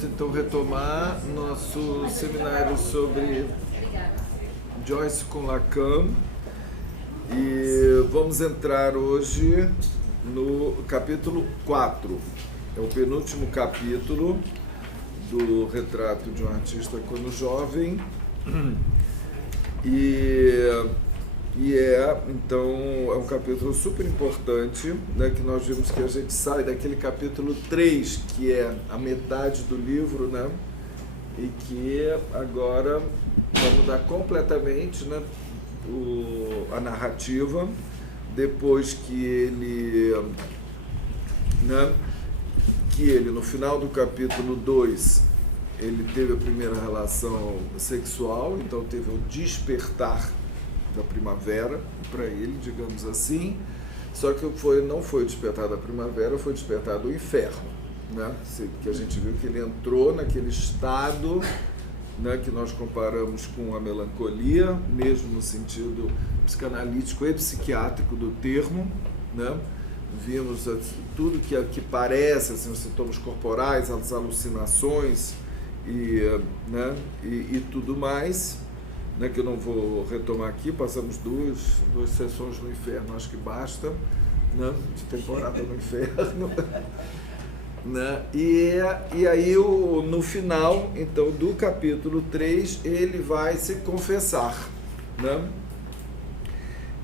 Vamos então retomar nosso seminário sobre Joyce com Lacan e vamos entrar hoje no capítulo 4. É o penúltimo capítulo do Retrato de um Artista Quando Jovem então, é um capítulo super importante, né, que nós vimos que a gente sai daquele capítulo 3, que é a metade do livro, né, e que agora vai mudar completamente, né, a narrativa, depois que ele, no final do capítulo 2, ele teve a primeira relação sexual, então teve o despertar da primavera para ele, digamos assim, só que não foi o despertar da primavera, foi o despertar do inferno, né? Que a gente viu que ele entrou naquele estado, né, que nós comparamos com a melancolia, mesmo no sentido psicanalítico e psiquiátrico do termo, né? Vimos tudo que parece, assim, os sintomas corporais, as alucinações e tudo mais, né, que eu não vou retomar aqui. Passamos duas sessões no inferno, acho que basta, né, de temporada no inferno. Né? E aí, no final, então, do capítulo 3, ele vai se confessar, né?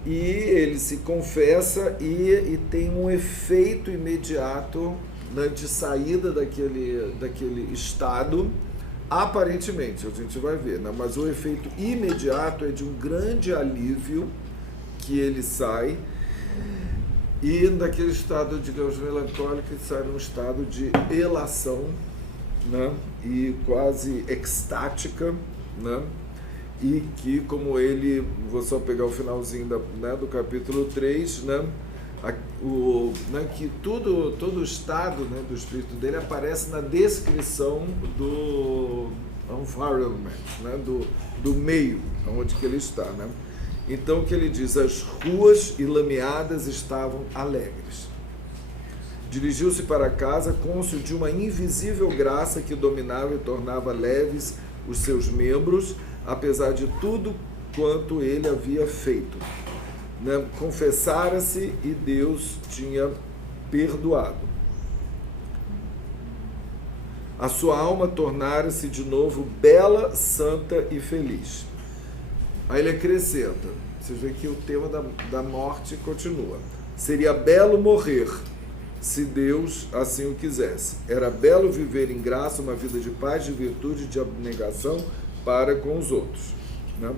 E ele se confessa e tem um efeito imediato, né, de saída daquele estado. Aparentemente, a gente vai ver, né? Mas o efeito imediato é de um grande alívio que ele sai e daquele estado, digamos, melancólico, ele sai num estado de elação, né? E quase extática, né? E que, como ele, vou só pegar o finalzinho do capítulo 3, né? Que todo o estado, né, do espírito dele aparece na descrição do environment, né, do meio onde que ele está, né? Então, o que ele diz: as ruas e lameadas estavam alegres. Dirigiu-se para casa cônscio de uma invisível graça que dominava e tornava leves os seus membros, apesar de tudo quanto ele havia feito. Né? Confessara-se e Deus tinha perdoado. A sua alma tornara-se de novo bela, santa e feliz. Aí ele acrescenta, vocês veem que o tema da morte continua. Seria belo morrer, se Deus assim o quisesse. Era belo viver em graça uma vida de paz, de virtude e de abnegação para com os outros. Né?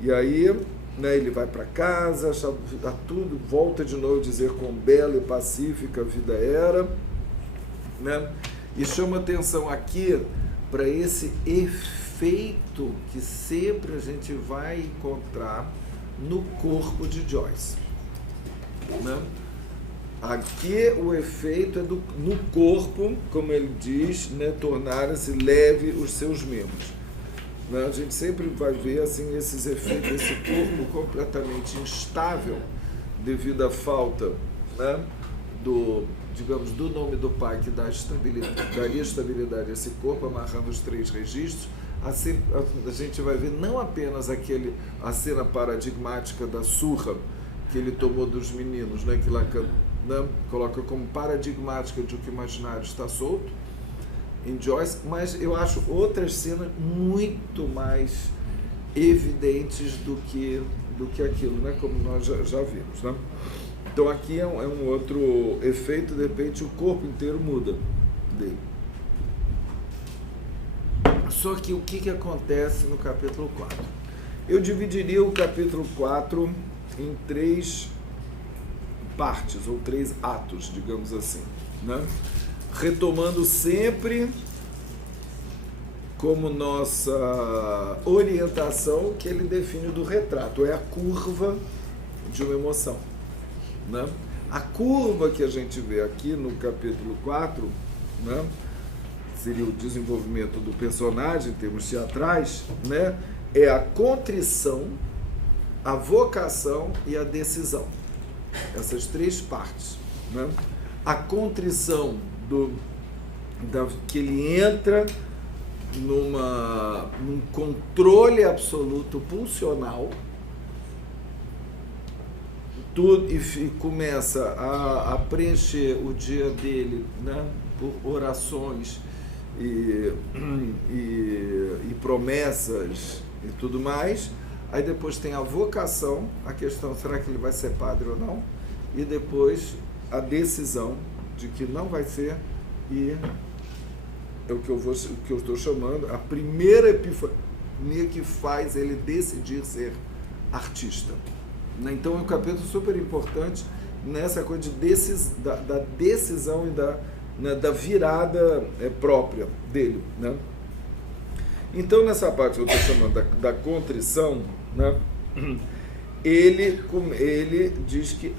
E aí, né, ele vai para casa, tudo, volta de novo a dizer quão bela e pacífica a vida era, né? E chama atenção aqui para esse efeito que sempre a gente vai encontrar no corpo de Joyce, né? Aqui o efeito é no corpo, como ele diz, né, tornar-se leve os seus membros. A gente sempre vai ver assim, esses efeitos, esse corpo completamente instável devido à falta, né, do nome do Pai que daria estabilidade a esse corpo, amarrando os 3 registros. Assim, a gente vai ver não apenas a cena paradigmática da surra que ele tomou dos meninos, né, que Lacan, né, coloca como paradigmática de que o imaginário está solto em Joyce, mas eu acho outras cenas muito mais evidentes do que aquilo, né? Como nós já vimos, né? Então aqui é um outro efeito, de repente o corpo inteiro muda dele. Só que o que acontece no capítulo 4? Eu dividiria o capítulo 4 em 3 partes, ou 3 atos, digamos assim, né? Retomando sempre como nossa orientação que ele define do retrato, é a curva de uma emoção, né? A curva que a gente vê aqui no capítulo 4, né, seria o desenvolvimento do personagem em termos teatrais, né, é a contrição, a vocação e a decisão. Essas 3 partes, né? A contrição que ele entra num controle absoluto pulsional, tudo, e começa a preencher o dia dele, né, por orações e promessas e tudo mais. Aí depois tem a vocação, a questão, será que ele vai ser padre ou não? E depois a decisão de que não vai ser, e é o que eu estou chamando a primeira epifania que faz ele decidir ser artista. Então é um capítulo super importante nessa coisa da decisão e da virada própria dele, né? Então, nessa parte que eu estou chamando da contrição, né, ele diz que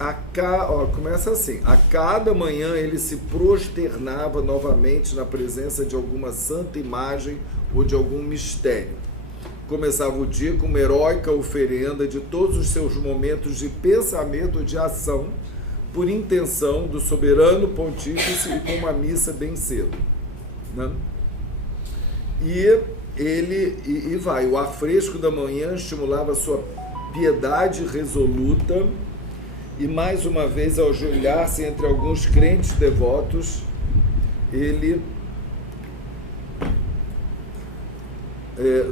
começa assim: a cada manhã ele se prosternava novamente na presença de alguma santa imagem ou de algum mistério. Começava o dia com uma heróica oferenda de todos os seus momentos de pensamento ou de ação, por intenção do soberano pontífice, e com uma missa bem cedo, né? O ar fresco da manhã estimulava sua piedade resoluta, e mais uma vez, ao ajoelhar-se entre alguns crentes devotos, ele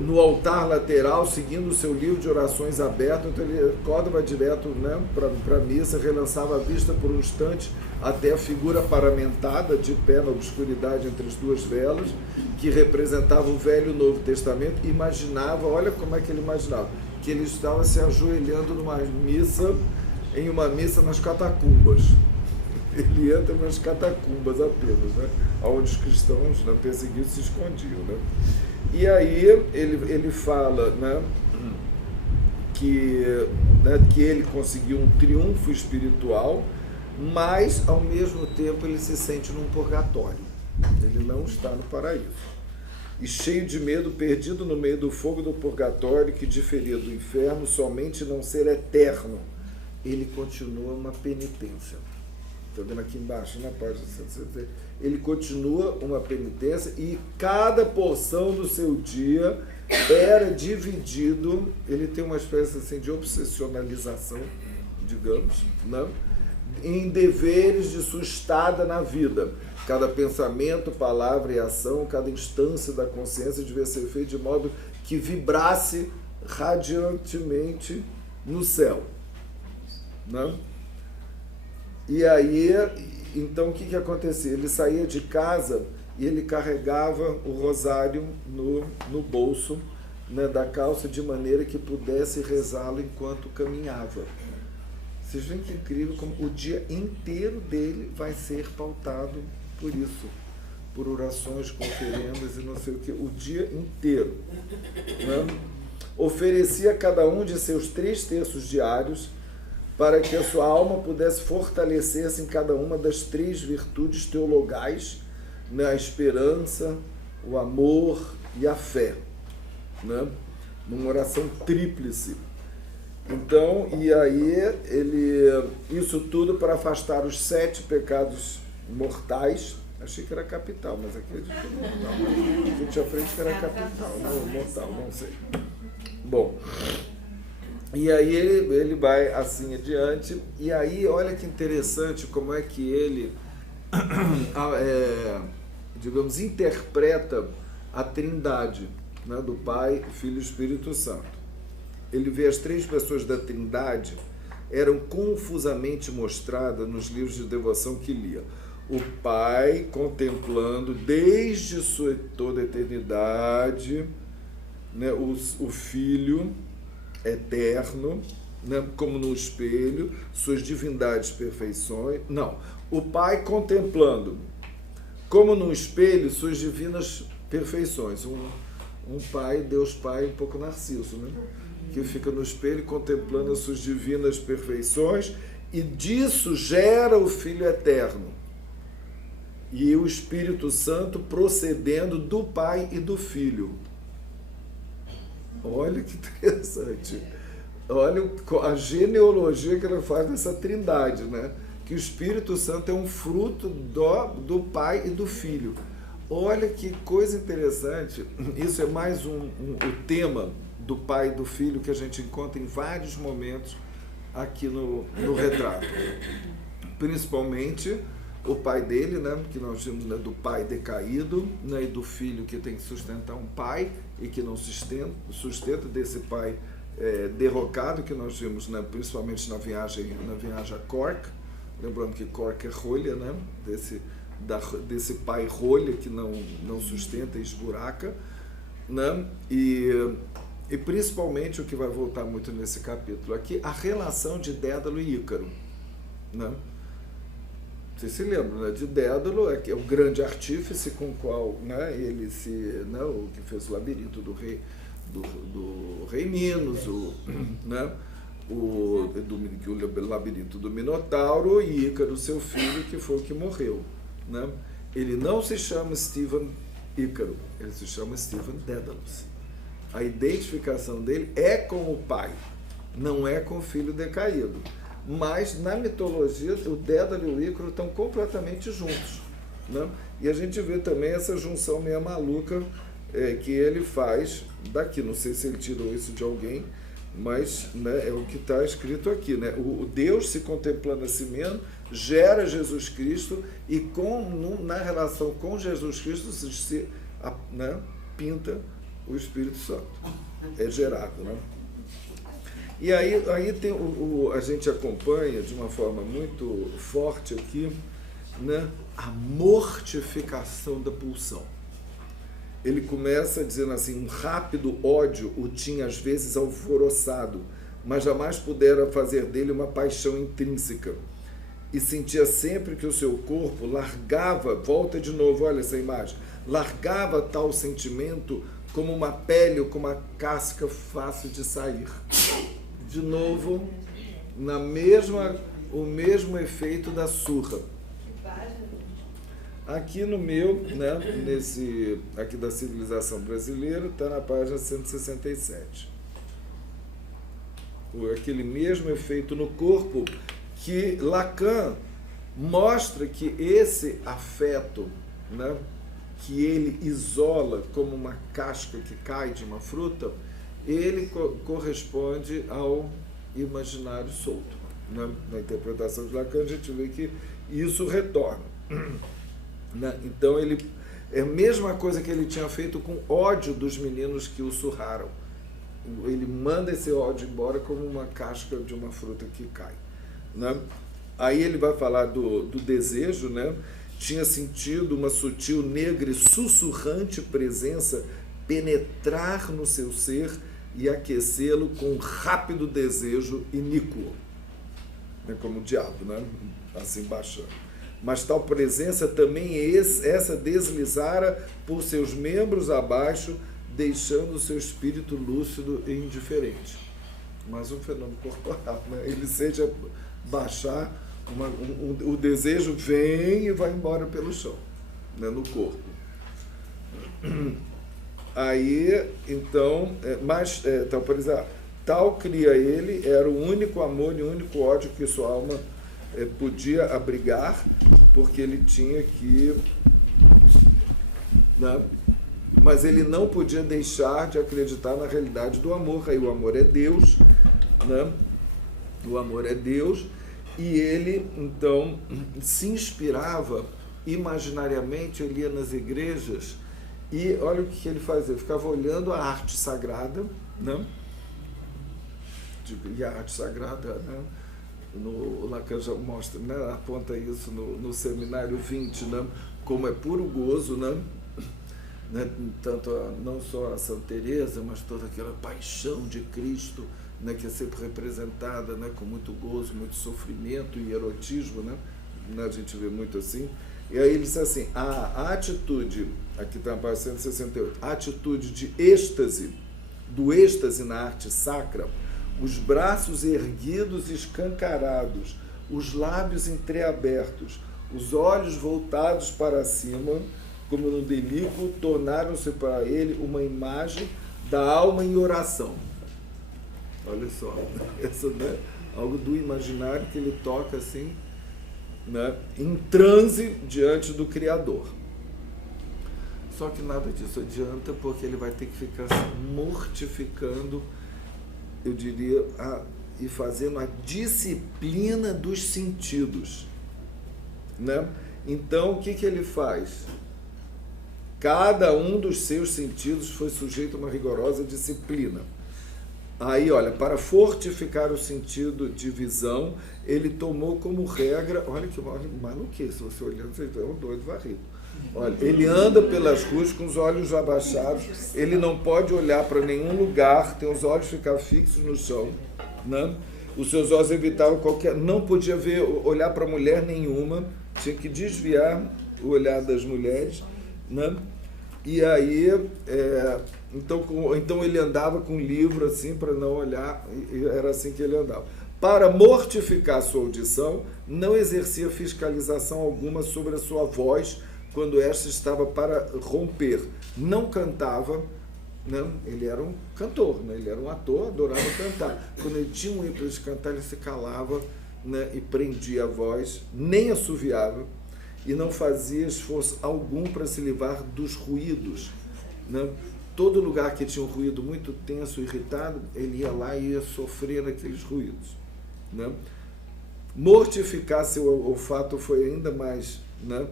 no altar lateral, seguindo o seu livro de orações aberto, então ele acordava direto, né, para a missa, relançava a vista por um instante até a figura paramentada de pé na obscuridade entre as duas velas, que representava o Velho e o Novo Testamento. Imaginava, olha como é que ele imaginava, que ele estava se ajoelhando em uma missa nas catacumbas. Ele entra nas catacumbas apenas, né, onde os cristãos, né, perseguidos se escondiam, né? E aí ele fala, né, que ele conseguiu um triunfo espiritual, mas ao mesmo tempo ele se sente num purgatório. Ele não está no paraíso. E cheio de medo, perdido no meio do fogo do purgatório, que diferia do inferno somente não ser eterno, ele continua uma penitência. Está vendo aqui embaixo, na página 160? Ele continua uma penitência, e cada porção do seu dia era dividido, ele tem uma espécie assim de obsessionalização, digamos, né, em deveres de sua estada na vida. Cada pensamento, palavra e ação, cada instância da consciência devia ser feito de modo que vibrasse radiantemente no céu, né? E aí, então, o que acontecia? Ele saía de casa e ele carregava o rosário no bolso, né, da calça, de maneira que pudesse rezá-lo enquanto caminhava. Vocês veem que incrível como o dia inteiro dele vai ser pautado por isso, por orações, conferendas e não sei o que, o dia inteiro, né? Oferecia a cada um de seus 3 terços diários, para que a sua alma pudesse fortalecer-se em cada uma das 3 virtudes teologais, né, a esperança, o amor e a fé, né, numa oração tríplice. Então, e aí, isso tudo para afastar os 7 pecados mortais. Achei que era capital, mas aqui é de mortal. Aqui tinha frente que era capital, não mortal, não sei. Bom, e aí ele vai assim adiante, e aí olha que interessante como é que ele, digamos, interpreta a Trindade, né, do Pai, Filho e Espírito Santo. Ele vê as 3 pessoas da Trindade eram confusamente mostradas nos livros de devoção que lia. O Pai contemplando desde sua toda a eternidade, né, o Filho eterno, né, como no espelho, suas divindades perfeições. Não, o Pai contemplando, como no espelho, suas divinas perfeições. Um pai, Deus Pai, um pouco narciso, né, que fica no espelho contemplando as suas divinas perfeições, e disso gera o Filho eterno. E o Espírito Santo procedendo do Pai e do Filho. Olha que interessante. Olha a genealogia que ela faz dessa trindade, né? Que o Espírito Santo é um fruto do Pai e do Filho. Olha que coisa interessante, isso é mais o tema do pai e do filho que a gente encontra em vários momentos aqui no retrato. Principalmente o pai dele, né, que nós vimos, né, do pai decaído, né, e do filho que tem que sustentar um pai e que não sustenta desse pai derrocado, que nós vimos, né, principalmente na viagem a Cork, lembrando que Cork é rolha, né, desse pai rolha que não sustenta e esburaca, né, e principalmente o que vai voltar muito nesse capítulo aqui, a relação de Dédalo e Ícaro, né? Vocês se lembram, né, de Dédalo, que é o grande artífice com o qual, né, ele o que fez o labirinto do rei Minos, né, o labirinto do Minotauro, e Ícaro, seu filho, que foi o que morreu, né? Ele não se chama Stephen Ícaro, ele se chama Stephen Dédalus. A identificação dele é com o pai, não é com o filho decaído. Mas, na mitologia, o Dédalo e o Ícaro estão completamente juntos, né? E a gente vê também essa junção meio maluca que ele faz daqui. Não sei se ele tirou isso de alguém, mas, né, é o que está escrito aqui, né? O Deus se contemplando a si mesmo, gera Jesus Cristo e na relação com Jesus Cristo se pinta o Espírito Santo. É gerado, né? E aí tem a gente acompanha de uma forma muito forte aqui, né, a mortificação da pulsão. Ele começa dizendo assim: um rápido ódio o tinha às vezes alvoroçado, mas jamais pudera fazer dele uma paixão intrínseca. E sentia sempre que o seu corpo largava, volta de novo, olha essa imagem, largava tal sentimento como uma pele ou como uma casca fácil de sair. De novo, o mesmo efeito da surra. Aqui no meu, né, aqui da Civilização Brasileira, está na página 167. Aquele mesmo efeito no corpo que Lacan mostra que esse afeto, né, que ele isola como uma casca que cai de uma fruta, ele corresponde ao imaginário solto. Na interpretação de Lacan, a gente vê que isso retorna. Então, ele é a mesma coisa que ele tinha feito com ódio dos meninos que o surraram. Ele manda esse ódio embora como uma casca de uma fruta que cai, né? Aí ele vai falar do desejo, né? Tinha sentido uma sutil, negra e sussurrante presença penetrar no seu ser e aquecê-lo com um rápido desejo iníquo, né? Como o diabo, né? Assim baixando. Mas tal presença também essa deslizara por seus membros abaixo, deixando o seu espírito lúcido e indiferente. Mas um fenômeno corporal, né? Ele seja baixar, o desejo vem e vai embora pelo chão, né? No corpo. Aí, então, por exemplo, tal cria ele, era o único amor e o único ódio que sua alma podia abrigar, porque ele tinha que, né? Mas ele não podia deixar de acreditar na realidade do amor. Aí o amor é Deus, né? O amor é Deus, e ele, então, se inspirava imaginariamente, ele ia nas igrejas, e olha o que ele fazia, ficava olhando a arte sagrada, né? E a arte sagrada, né? O Lacan já mostra, né? Aponta isso no seminário 20, né? Como é puro gozo, né? Tanto não só a Santa Teresa, mas toda aquela paixão de Cristo, né, que é sempre representada, né, com muito gozo, muito sofrimento e erotismo, né? A gente vê muito assim. E aí ele diz assim: a atitude, aqui está na página 168, a atitude de êxtase, do êxtase na arte sacra, os braços erguidos e escancarados, os lábios entreabertos, os olhos voltados para cima, como no delírio, tornaram-se para ele uma imagem da alma em oração. Olha só, essa, né, algo do imaginário que ele toca assim, né, em transe diante do Criador. Só que nada disso adianta, porque ele vai ter que ficar se mortificando, eu diria, e fazendo a disciplina dos sentidos, né? Então, o que ele faz? Cada um dos seus sentidos foi sujeito a uma rigorosa disciplina. Aí, olha, para fortificar o sentido de visão, ele tomou como regra, olha que maluquice, você olhando, você é um doido varrido. Olha, ele anda pelas ruas com os olhos abaixados, ele não pode olhar para nenhum lugar, tem os olhos ficar fixos no chão, né? Os seus olhos evitavam não podia olhar para mulher nenhuma, tinha que desviar o olhar das mulheres, né? E aí, então ele andava com um livro assim para não olhar, e era assim que ele andava. Para mortificar sua audição, não exercia fiscalização alguma sobre a sua voz quando esta estava para romper. Não cantava, né? Ele era um cantor, né? Ele era um ator, adorava cantar. Quando ele tinha um ímpeto de cantar, ele se calava, né? E prendia a voz, nem assoviava, e não fazia esforço algum para se livrar dos ruídos, né? Todo lugar que tinha um ruído muito tenso, irritado, ele ia lá e ia sofrer aqueles ruídos, né? Mortificar seu olfato foi ainda mais, né,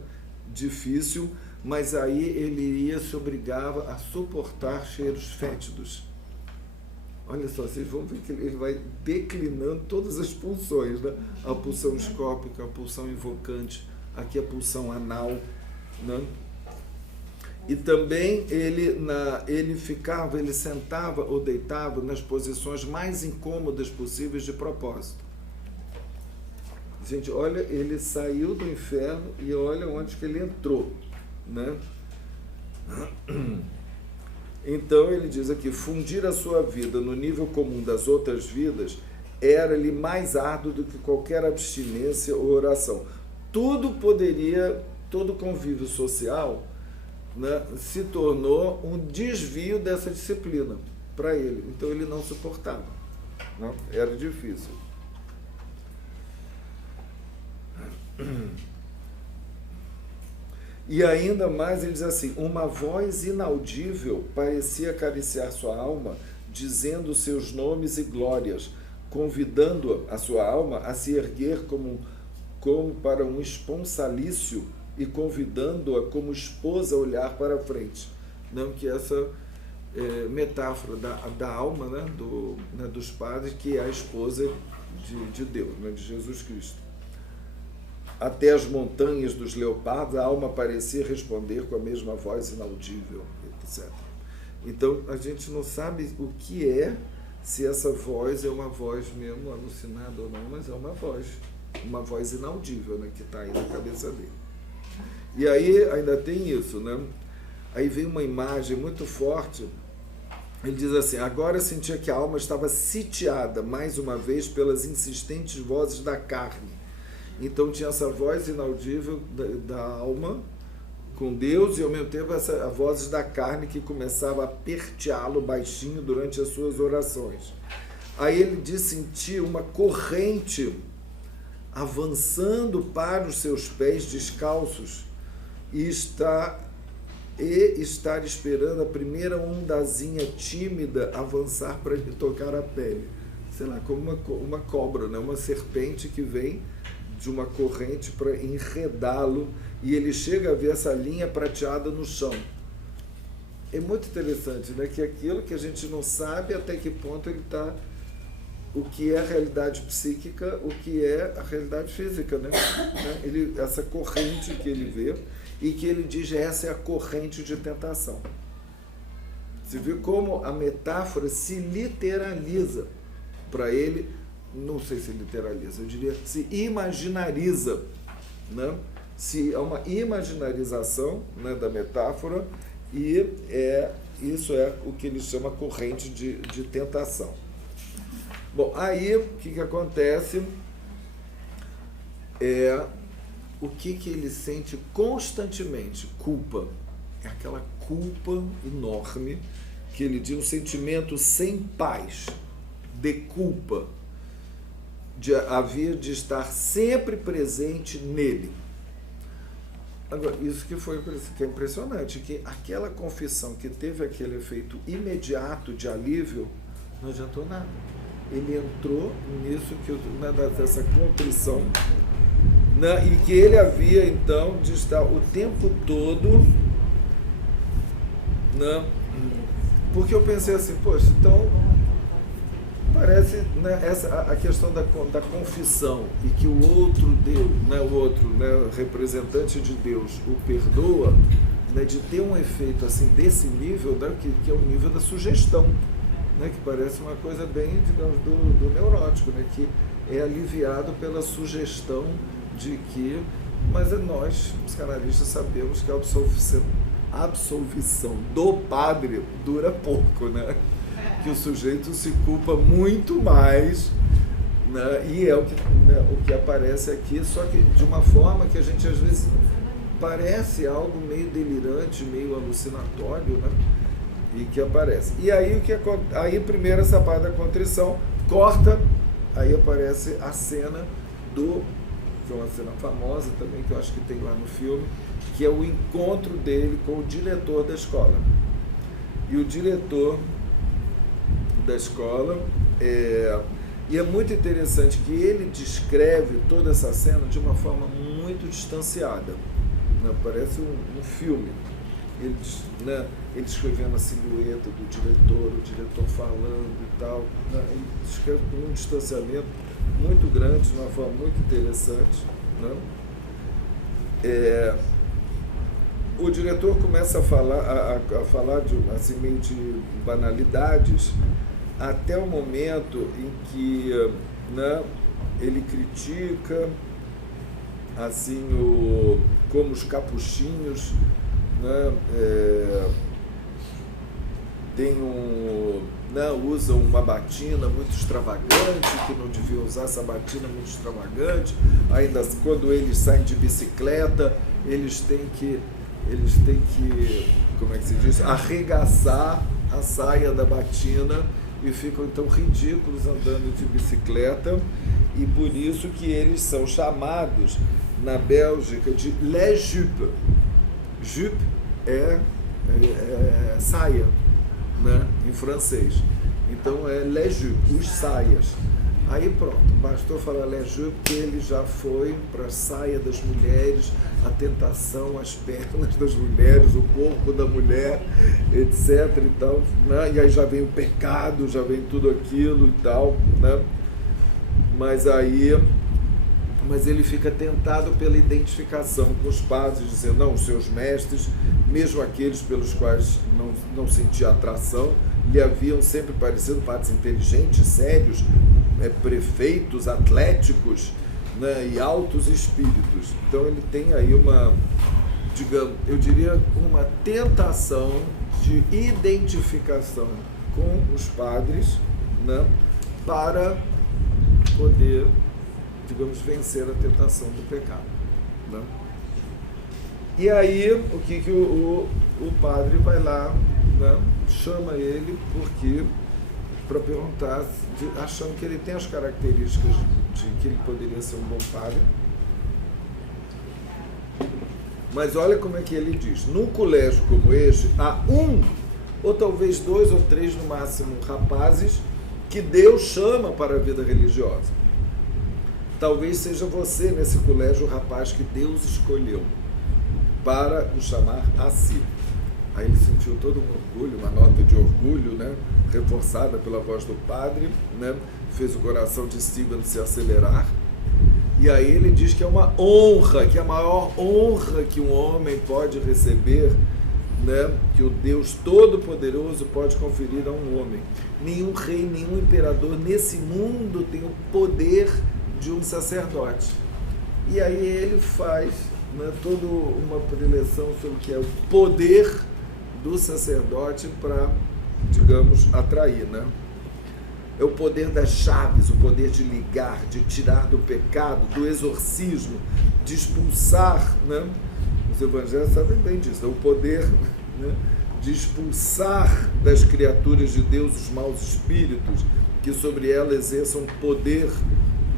difícil, mas aí ele se obrigava a suportar cheiros fétidos. Olha só, vocês vão ver que ele vai declinando todas as pulsões, né? A pulsão escópica, a pulsão invocante, aqui a pulsão anal, né? E também ele sentava ou deitava nas posições mais incômodas possíveis de propósito. Gente, olha, ele saiu do inferno e olha onde que ele entrou, né? Então ele diz aqui, fundir a sua vida no nível comum das outras vidas era-lhe mais árduo do que qualquer abstinência ou oração. Todo convívio social, né, se tornou um desvio dessa disciplina para ele. Então ele não suportava, né? Era difícil. E ainda mais ele diz assim, uma voz inaudível parecia acariciar sua alma, dizendo seus nomes e glórias, convidando a sua alma a se erguer como para um esponsalício e convidando-a como esposa a olhar para a frente. Não que essa metáfora da alma, né, dos padres, que é a esposa de Deus, né, de Jesus Cristo. Até as montanhas dos leopardos, a alma parecia responder com a mesma voz inaudível, etc. Então, a gente não sabe o que se essa voz é uma voz mesmo alucinada ou não, mas é uma voz inaudível, né, que está aí na cabeça dele. E aí ainda tem isso, né? Aí vem uma imagem muito forte, ele diz assim, agora sentia que a alma estava sitiada, mais uma vez, pelas insistentes vozes da carne. Então tinha essa voz inaudível da alma com Deus e ao mesmo tempo a vozes da carne que começava a aperteá-lo baixinho durante as suas orações. Aí ele diz sentir uma corrente avançando para os seus pés descalços e estar esperando a primeira ondazinha tímida avançar para lhe tocar a pele. Sei lá, como uma cobra, né? Uma serpente que vem de uma corrente para enredá-lo, e ele chega a ver essa linha prateada no chão. É muito interessante, né? Que aquilo que a gente não sabe até que ponto ele está, o que é a realidade psíquica, o que é a realidade física, né? Essa corrente que ele vê, e que ele diz, essa é a corrente de tentação. Você viu como a metáfora se literaliza para ele, não sei se literaliza, eu diria se imaginariza, né? Se é uma imaginarização, né, da metáfora, e isso é o que ele chama corrente de tentação. Bom, aí o que acontece o que ele sente constantemente? Culpa. É aquela culpa enorme que ele diz, um sentimento sem paz, de culpa, havia de estar sempre presente nele. Agora, isso que é impressionante, que aquela confissão que teve aquele efeito imediato de alívio, não adiantou nada. Ele entrou nisso, dessa contrição, né, e que ele havia, então, de estar o tempo todo, né, porque eu pensei assim, poxa, então, parece, né, a questão da confissão e que o outro Deus, né, representante de Deus o perdoa, né, de ter um efeito assim desse nível, né, que é o nível da sugestão, né, que parece uma coisa bem, digamos, do neurótico, né, que é aliviado pela sugestão de que, mas nós, psicanalistas, sabemos que a absolvição do padre dura pouco, né? Que o sujeito se culpa muito mais, né? E é o que aparece aqui, só que de uma forma que a gente às vezes parece algo meio delirante, meio alucinatório, né? E que aparece. E aí aí primeiro essa parte da contrição corta, aí aparece a cena que é uma cena famosa também, que eu acho que tem lá no filme, que é o encontro dele com o diretor da escola. E o diretor da escola, e é muito interessante que ele descreve toda essa cena de uma forma muito distanciada, né? Parece um filme. Ele escrevendo a silhueta do diretor, o diretor falando e tal, né? Ele descreve com um distanciamento muito grande, de uma forma muito interessante, né? O diretor começa a falar de, assim, meio de banalidades, até o momento em que, né, ele critica assim, como os capuchinhos, né, usam uma batina muito extravagante, que não deviam usar essa batina muito extravagante. Ainda quando eles saem de bicicleta, eles têm que, como é que se diz, arregaçar a saia da batina e ficam então ridículos andando de bicicleta, e por isso que eles são chamados na Bélgica de les jupes. Jupe é saia, né, em francês. Então é les jupes, os saias. Aí pronto, bastou falar les jupes que ele já foi para a saia das mulheres, a tentação, as pernas das mulheres, o corpo da mulher, etc. e tal, né? E aí já vem o pecado, já vem tudo aquilo e tal, né? Mas ele fica tentado pela identificação com os padres, dizendo, não, os seus mestres, mesmo aqueles pelos quais não sentia atração, lhe haviam sempre parecido padres inteligentes, sérios, prefeitos, atléticos, né, e altos espíritos. Então ele tem aí uma, digamos, eu diria, uma tentação de identificação com os padres, né, para poder, digamos, vencer a tentação do pecado, né? E aí, o que o padre vai lá, né, chama ele para perguntar, achando que ele tem as características de que ele poderia ser um bom padre. Mas olha como é que ele diz: num colégio como este, há um, ou talvez 2 ou 3 no máximo, rapazes que Deus chama para a vida religiosa. Talvez seja você nesse colégio o rapaz que Deus escolheu para o chamar a si. Aí ele sentiu todo um orgulho, uma nota de orgulho, né, reforçada pela voz do padre, né, fez o coração de Stephen se acelerar. E aí ele diz que é uma honra, que é a maior honra que um homem pode receber, né, que o Deus Todo-Poderoso pode conferir a um homem. Nenhum rei, nenhum imperador nesse mundo tem o poder de um sacerdote. E aí ele faz, né, toda uma preleção sobre o que é o poder do sacerdote para, digamos, atrair, né? É o poder das chaves, o poder de ligar, de tirar do pecado, do exorcismo, de expulsar, né? Os evangelhos sabem bem disso, é o poder, né, de expulsar das criaturas de Deus os maus espíritos, que sobre ela exerçam poder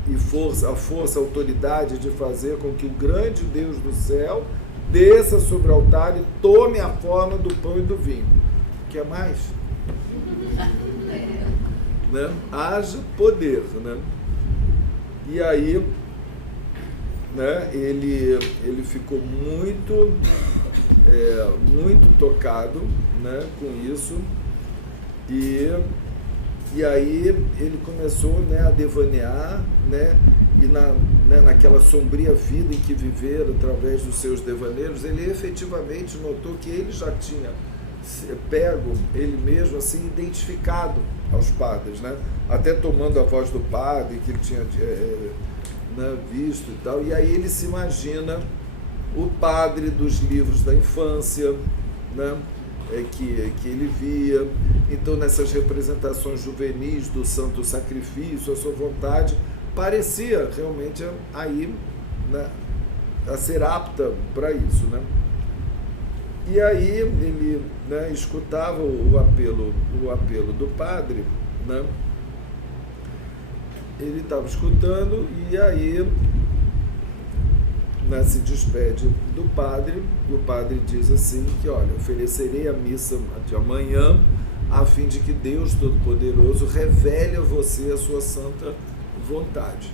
e força, a autoridade de fazer com que o grande Deus do céu desça sobre o altar e tome a forma do pão e do vinho. Quer mais? Né? Haja poder, né? E aí, né, ele ficou muito tocado, né, com isso, e aí ele começou, né, a devanear, né, e naquela sombria vida em que viveram através dos seus devaneios, ele efetivamente notou que ele já tinha pego ele mesmo assim identificado aos padres, né, até tomando a voz do padre que ele tinha né, visto e tal, e aí ele se imagina o padre dos livros da infância, né, que ele via. Então, nessas representações juvenis do santo sacrifício, a sua vontade parecia realmente aí, né, a ser apta para isso, né? E aí ele, né, escutava o apelo do padre, né? Ele estava escutando e aí, né, se despede do padre, e o padre diz assim que, olha, oferecerei a missa de amanhã a fim de que Deus Todo-Poderoso revele a você a sua santa vontade.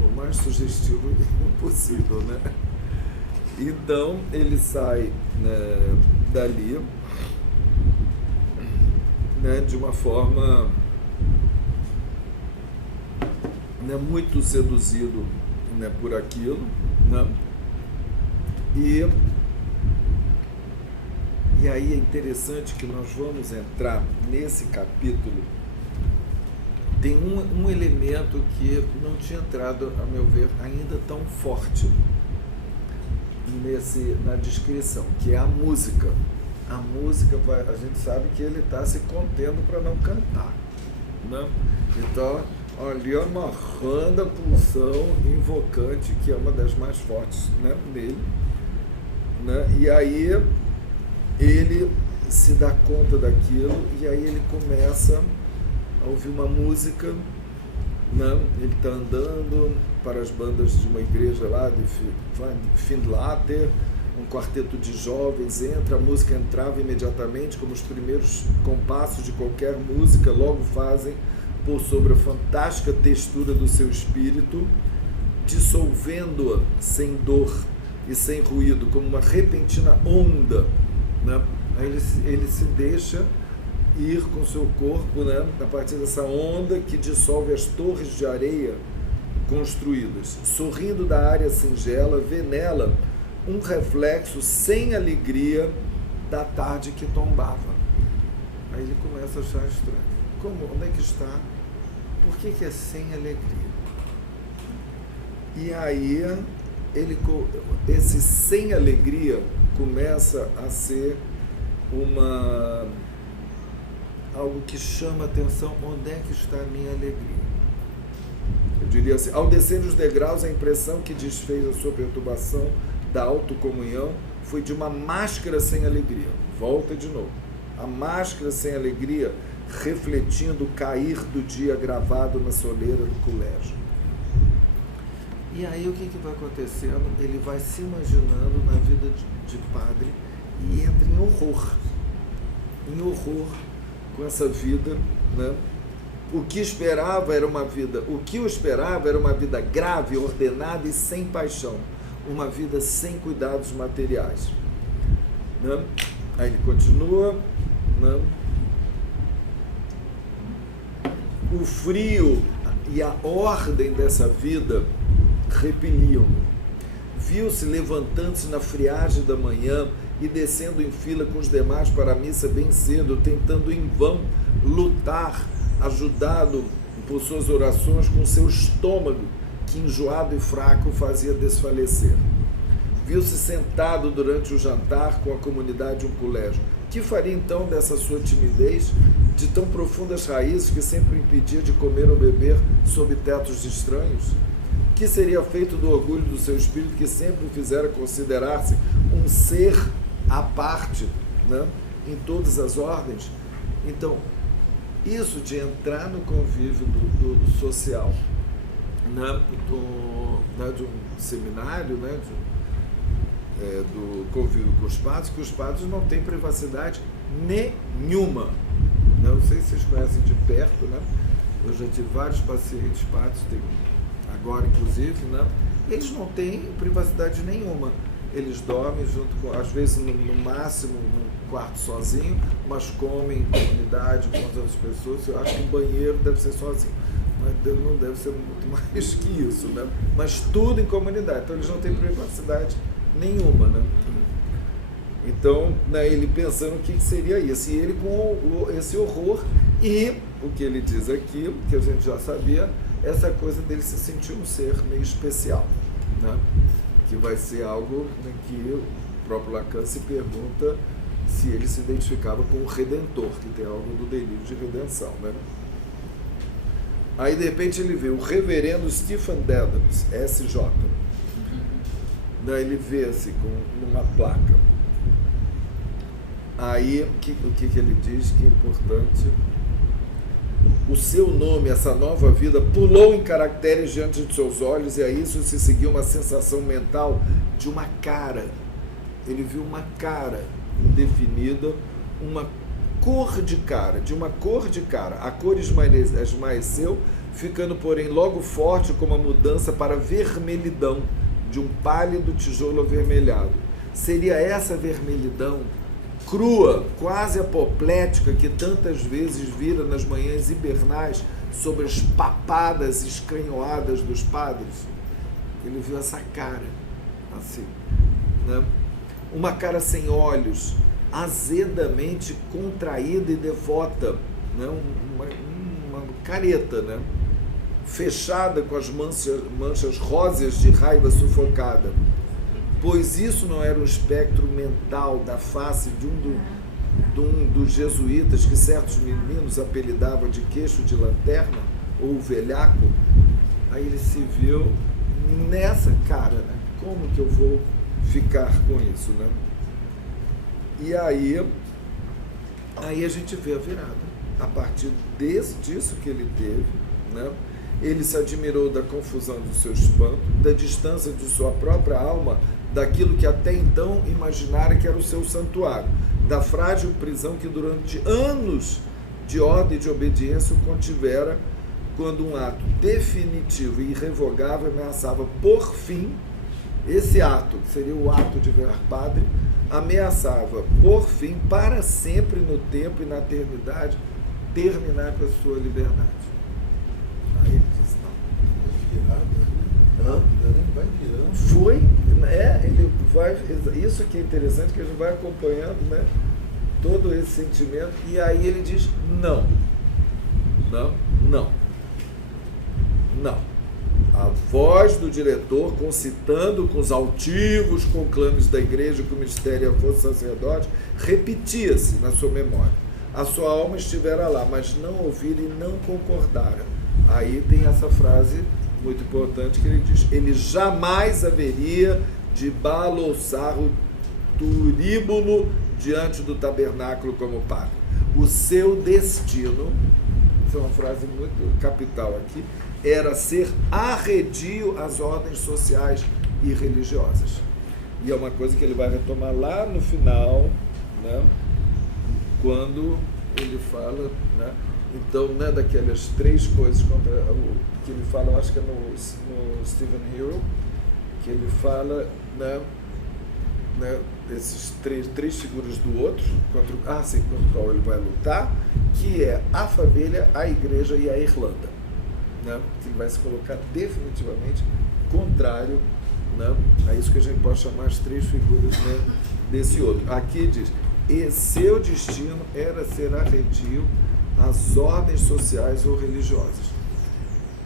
O mais sugestivo possível, né? Então ele sai, né, dali, né, de uma forma, né, muito seduzido, né, por aquilo, né? E aí é interessante que nós vamos entrar nesse capítulo. Tem um elemento que não tinha entrado, a meu ver, ainda tão forte na descrição, que é a música. A música, a gente sabe que ele está se contendo para não cantar, né? Então, ali amarrando a pulsão invocante, que é uma das mais fortes, né, dele, né? E aí ele se dá conta daquilo e aí ele começa a ouvir uma música, né? Ele está andando para as bandas de uma igreja lá de Findlater, um quarteto de jovens entra, a música entrava imediatamente, como os primeiros compassos de qualquer música, logo fazem por sobre a fantástica textura do seu espírito, dissolvendo-a sem dor e sem ruído, como uma repentina onda, né? Aí ele se deixa ir com seu corpo, né, a partir dessa onda que dissolve as torres de areia construídas. Sorrindo da área singela, vê nela um reflexo sem alegria da tarde que tombava. Aí ele começa a achar estranho. Onde é que está? Por que é sem alegria? E aí, esse sem alegria começa a ser algo que chama a atenção. Onde é que está a minha alegria? Eu diria assim, ao descer os degraus, a impressão que desfez a sua perturbação da autocomunhão foi de uma máscara sem alegria. Volta de novo. A máscara sem alegria refletindo o cair do dia gravado na soleira do colégio. E aí o que vai acontecendo? Ele vai se imaginando na vida de padre e entra em horror com essa vida, né? O que o esperava era uma vida grave, ordenada e sem paixão, uma vida sem cuidados materiais, né? Aí ele continua, né? O frio e a ordem dessa vida repeliam-no. Viu-se levantando-se na friagem da manhã e descendo em fila com os demais para a missa bem cedo, tentando em vão lutar, ajudado por suas orações com seu estômago, que enjoado e fraco fazia desfalecer. Viu-se sentado durante o jantar com a comunidade de um colégio. Que faria então dessa sua timidez, de tão profundas raízes que sempre o impedia de comer ou beber sob tetos estranhos? Que seria feito do orgulho do seu espírito, que sempre o fizera considerar-se um ser à parte, né, em todas as ordens? Então, isso de entrar no convívio do social, né, de um seminário, né, do convívio com os padres, que os padres não têm privacidade nenhuma. Não sei se vocês conhecem de perto, né? Eu já tive vários pacientes padres, agora inclusive, né? Eles não têm privacidade nenhuma. Eles dormem junto com, às vezes no máximo num quarto sozinho, mas comem em comunidade com as outras pessoas. Eu acho que o banheiro deve ser sozinho, mas não deve ser muito mais que isso, né? Mas tudo em comunidade, então eles não têm privacidade nenhuma, né? Então, né, ele pensando o que seria isso, e ele com esse horror, e o que ele diz aqui, que a gente já sabia, essa coisa dele se sentir um ser meio especial, né? Que vai ser algo, né, que o próprio Lacan se pergunta se ele se identificava com o Redentor, que tem algo do delírio de redenção, né? Aí de repente ele vê o reverendo Stephen Adams, SJ, né, ele vê assim com uma placa. Aí o que ele diz que é importante? O seu nome, essa nova vida, pulou em caracteres diante de seus olhos, e a isso se seguiu uma sensação mental de uma cara. Ele viu uma cara indefinida, uma cor de cara, de uma cor de cara. A cor esmaeceu, ficando, porém, logo forte como a mudança para vermelhidão, de um pálido tijolo avermelhado. Seria essa vermelhidão crua, quase apoplética, que tantas vezes vira nas manhãs hibernais sobre as papadas escanhoadas dos padres? Ele viu essa cara, assim, né? Uma cara sem olhos, azedamente contraída e devota, né? Uma careta, né? Fechada com as manchas róseas de raiva sufocada. Pois isso não era um espectro mental da face de um dos jesuítas que certos meninos apelidavam de queixo de lanterna, ou velhaco. Aí ele se viu nessa cara, né? Como que eu vou ficar com isso, né? E aí a gente vê a virada. A partir disso que ele teve, né? Ele se admirou da confusão do seu espanto, da distância de sua própria alma daquilo que até então imaginara que era o seu santuário, da frágil prisão que durante anos de ordem e de obediência o contivera, quando um ato definitivo e irrevogável ameaçava por fim, esse ato, que seria o ato de virar padre, ameaçava por fim, para sempre no tempo e na eternidade, terminar com a sua liberdade. Aí ele disse, não. Vai virando. Foi, ele vai, isso que é interessante, que a gente vai acompanhando, né, todo esse sentimento, e aí ele diz, não. A voz do diretor, concitando com os altivos conclames da igreja que o mistério e a força sacerdote, repetia-se na sua memória. A sua alma estivera lá, mas não ouvira e não concordara. Aí tem essa frase muito importante que ele diz, ele jamais haveria de balouçar o turíbulo diante do tabernáculo como padre. O seu destino, essa é uma frase muito capital aqui, era ser arredio às ordens sociais e religiosas. E é uma coisa que ele vai retomar lá no final, né, quando ele fala, né, então, né, daquelas três coisas contra o que ele fala, eu acho que é no Stephen Hero, que ele fala, né, esses três figuras do outro, contra o qual ele vai lutar, que é a família, a igreja e a Irlanda, né, que ele vai se colocar definitivamente contrário, né, a isso que a gente pode chamar as três figuras, né, desse outro. Aqui diz, e seu destino era ser arredio às ordens sociais ou religiosas.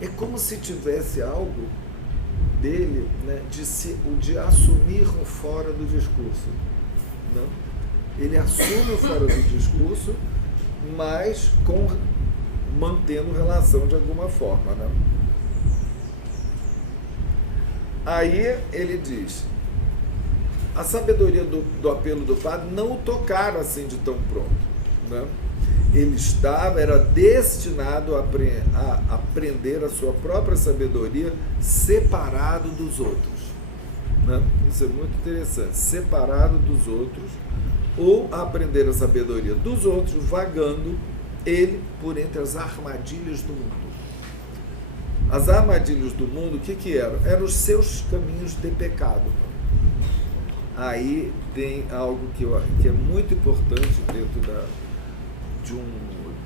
É como se tivesse algo dele, né, de assumir o fora do discurso. Não? Ele assume o fora do discurso, mas mantendo relação de alguma forma. Né? Aí ele diz, a sabedoria do apelo do padre não o tocara assim de tão pronto. Né? Ele era destinado a aprender a sua própria sabedoria separado dos outros. né? Isso é muito interessante. Separado dos outros, ou aprender a sabedoria dos outros, vagando ele por entre as armadilhas do mundo. As armadilhas do mundo, o que eram? Eram os seus caminhos de pecado. Aí tem algo que é muito importante dentro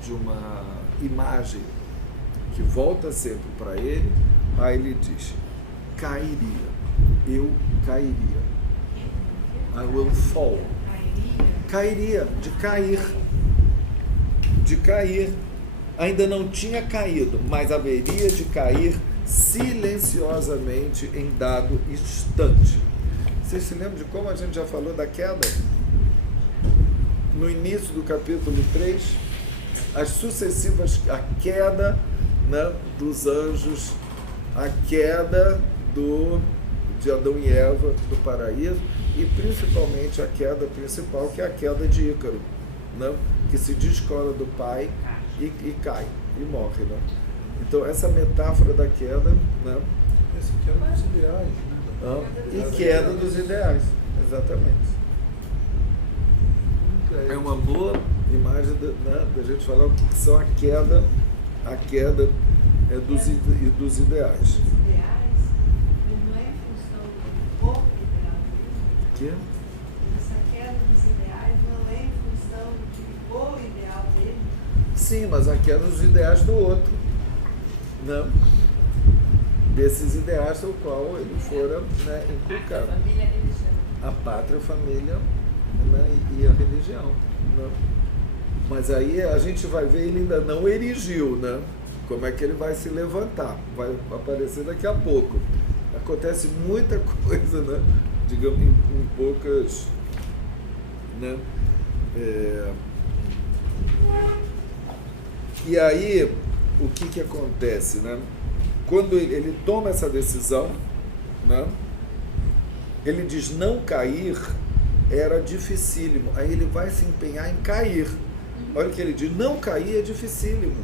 de uma imagem que volta sempre para ele. Aí ele diz: cairia, eu cairia. I will fall. Cairia, de cair. De cair. Ainda não tinha caído, mas haveria de cair silenciosamente em dado instante. Vocês se lembram de como a gente já falou da queda? No início do capítulo 3, as sucessivas, a queda, né, dos anjos, a queda de Adão e Eva do paraíso, e principalmente a queda principal, que é a queda de Ícaro, né, que se descola do pai e cai, e morre. Né? Então, essa metáfora da queda, né? Essa queda dos ideais, né? E queda dos ideais, exatamente. É uma boa imagem da gente falar que são a queda dos ideais. Os ideais não é em função do ideal dele. Que? Essa queda dos ideais não é em função do ideal dele. Sim, mas a queda dos ideais do outro, né? Desses ideais ao qual ele fora, né, inculcado. Família, religião. A pátria, a família, né, e a religião. Né? Mas aí a gente vai ver, ele ainda não erigiu, né? Como é que ele vai se levantar. Vai aparecer daqui a pouco. Acontece muita coisa, né? Digamos, em poucas... Né? E aí, o que acontece, né? Quando ele toma essa decisão, né? Ele diz não cair, era dificílimo. Aí ele vai se empenhar em cair. Olha o que ele diz, não cair é dificílimo.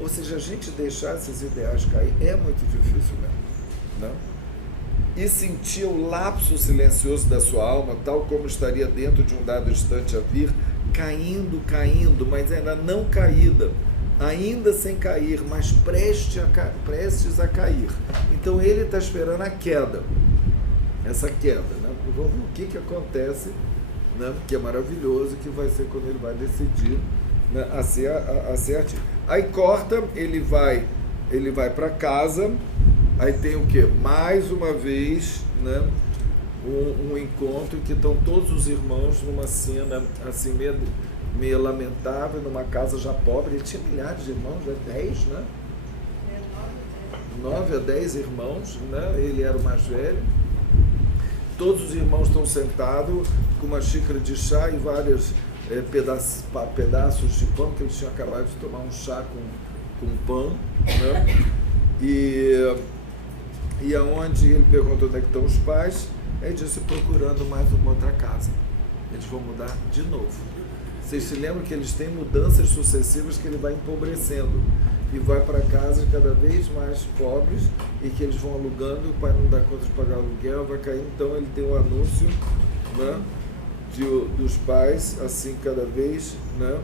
Ou seja, a gente deixar esses ideais cair é muito difícil mesmo. Né? E sentir o lapso silencioso da sua alma, tal como estaria dentro de um dado instante a vir, caindo, mas ainda não caída, ainda sem cair, mas prestes a cair. Então ele está esperando a queda, essa queda, né? Vamos ver o que acontece, né? Que é maravilhoso, que vai ser quando ele vai decidir, né, a ser ativo. Aí corta, ele vai para casa, aí tem o quê? Mais uma vez, né? Um encontro em que estão todos os irmãos numa cena assim meio lamentável, numa casa já pobre. Ele tinha milhares de irmãos, 10, né? 9 a 10 irmãos, né? Ele era o mais velho. Todos os irmãos estão sentados com uma xícara de chá e vários pedaços de pão, que eles tinham acabado de tomar um chá com pão, né? E aonde ele perguntou onde é que estão os pais, ele disse procurando mais uma outra casa. Eles vão mudar de novo. Vocês se lembram que eles têm mudanças sucessivas que ele vai empobrecendo e vai para casas cada vez mais pobres e que eles vão alugando, o pai não dá conta de pagar aluguel, vai cair. Então ele tem um anúncio, né, dos pais, assim, cada vez, né,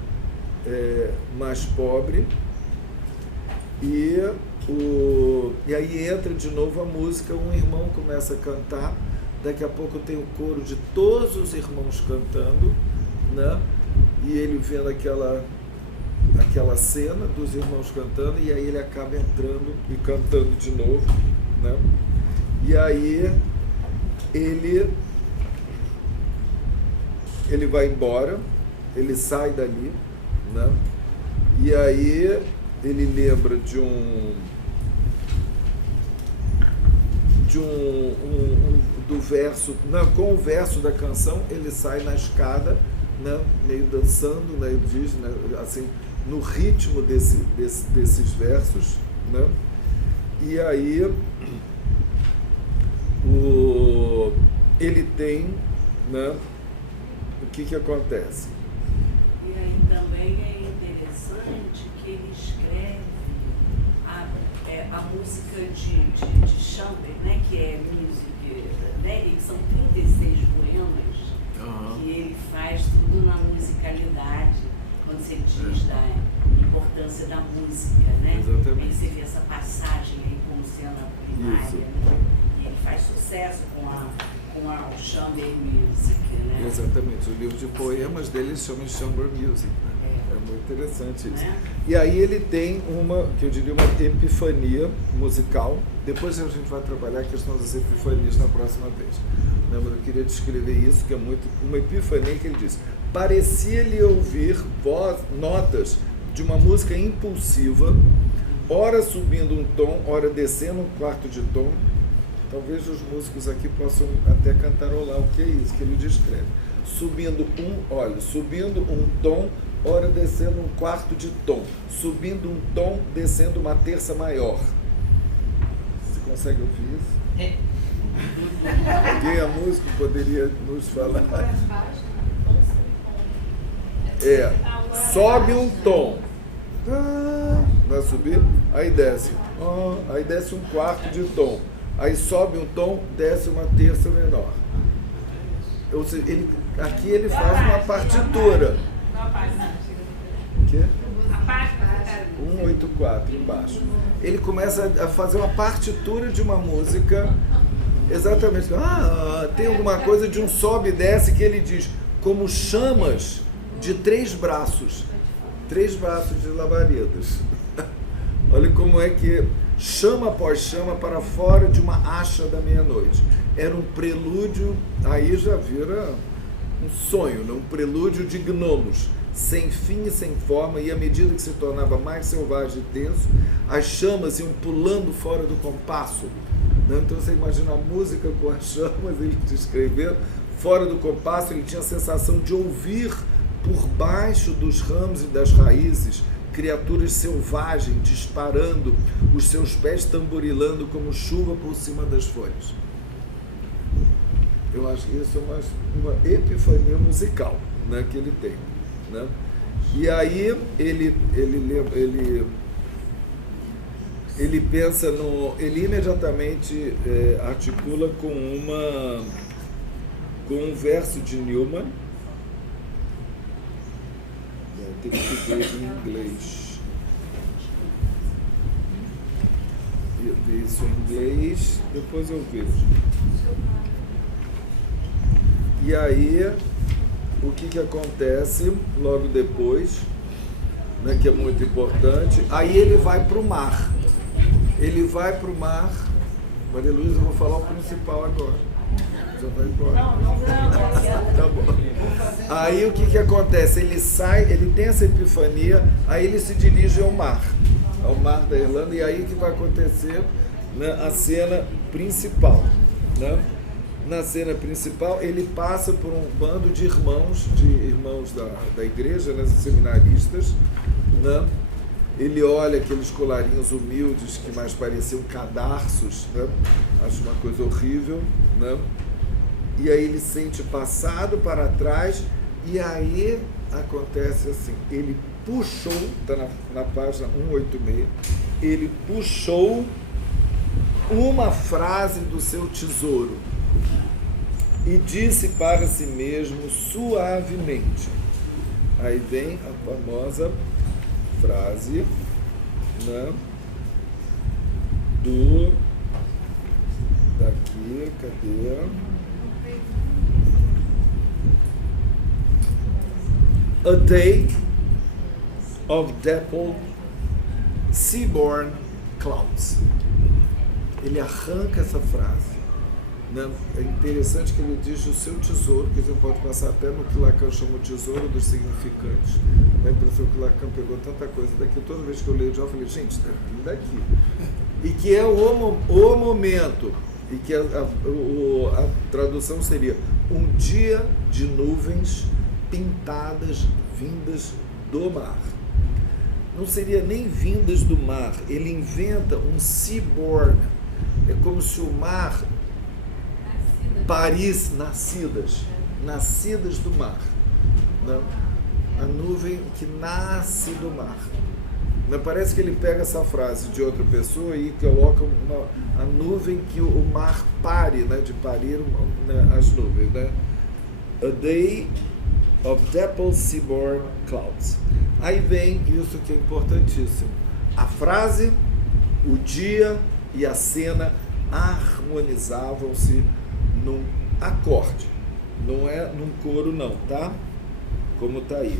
mais pobre. E aí entra de novo a música, um irmão começa a cantar, daqui a pouco tem o coro de todos os irmãos cantando, né? E ele vendo aquela cena dos irmãos cantando, e aí ele acaba entrando e cantando de novo, né? E aí ele vai embora, ele sai dali, né? E aí ele lembra do verso, não, com o verso da canção, ele sai na escada, né, meio dançando, né, ele diz, né, assim, no ritmo desses versos, né? E aí ele tem, né, o que acontece? E aí também é interessante que ele escreve a música de Chambers, né, que é music, né, e são 36 poemas que ele faz tudo na musicalidade, quando você diz da importância da música, né? Exatamente. Aí você vê essa passagem aí como cena primária, Isso. né? E ele faz sucesso com o Chamber Music, né? Exatamente. O livro de poemas dele se chama Chamber Music. Né? É muito interessante isso. Né? E aí ele tem uma, que eu diria, uma epifania musical. Depois a gente vai trabalhar a questão das epifanias na próxima vez. Né? Mas eu queria descrever isso, que é muito uma epifania que ele diz. Parecia-lhe ouvir notas de uma música impulsiva, ora subindo um tom, ora descendo um quarto de tom. Talvez os músicos aqui possam até cantarolar o que é isso que ele descreve. Subindo um tom, ora descendo um quarto de tom. Subindo um tom, descendo uma terça maior. Você consegue ouvir isso? Quem é músico poderia nos falar? Sobe um tom. Vai subir, aí desce. Aí desce um quarto de tom. Aí sobe um tom, desce uma terça menor. Ou seja, aqui ele faz uma partitura. O quê? 184 embaixo. Ele começa a fazer uma partitura de uma música. Exatamente. Tem alguma coisa de um sobe e desce que ele diz, como chamas de 3 braços. 3 braços de labaredas. Olha como é que chama após chama para fora de uma acha da meia-noite. Era um prelúdio, aí já vira um sonho, né? Um prelúdio de gnomos, sem fim e sem forma, e à medida que se tornava mais selvagem e tenso, as chamas iam pulando fora do compasso. Né? Então você imagina a música com as chamas, ele descrevendo, fora do compasso, ele tinha a sensação de ouvir por baixo dos ramos e das raízes criaturas selvagens disparando, os seus pés tamborilando como chuva por cima das folhas. Eu acho que isso é uma epifania musical, né, que ele tem. Né? E aí ele pensa ele imediatamente articula com um verso de Newman. Tem que ver em inglês. Eu vi isso em inglês, depois eu vejo. E aí, o que acontece logo depois, né, que é muito importante, aí ele vai para o mar. Ele vai para o mar. Maria Luísa, eu vou falar o principal agora. Já vai embora. Tá bom. Aí o que acontece? Ele sai, ele tem essa epifania, aí ele se dirige ao mar da Irlanda, e aí o que vai acontecer? Né, a cena principal. Né? Na cena principal, ele passa por um bando de irmãos da igreja, né, seminaristas. Né? Ele olha aqueles colarinhos humildes que mais pareciam cadarços, né? Acho uma coisa horrível. Né? E aí ele sente passado para trás, e aí acontece assim, ele puxou, está na página 186, ele puxou uma frase do seu tesouro e disse para si mesmo suavemente. Aí vem a famosa frase, né, daqui, cadê? A day of dappled seaborne clouds. Ele arranca essa frase. Né? É interessante que ele diz o seu tesouro, que a gente pode passar até no que Lacan chama o tesouro dos significantes. A impressão que Lacan pegou tanta coisa daqui, toda vez que eu leio, eu falei, gente, tá vindo daqui. E que é o momento, e que a tradução seria um dia de nuvens pintadas vindas do mar. Não seria nem vindas do mar, ele inventa um seaborne. É como se o mar nascidas do mar. Não? A nuvem que nasce do mar. Não parece que ele pega essa frase de outra pessoa e coloca a nuvem que o mar pare, né, de parir as nuvens, né? A day of dapple seaborne clouds. Aí vem isso que é importantíssimo. A frase, o dia e a cena harmonizavam-se num acorde. Não é num coro não, tá? Como tá aí.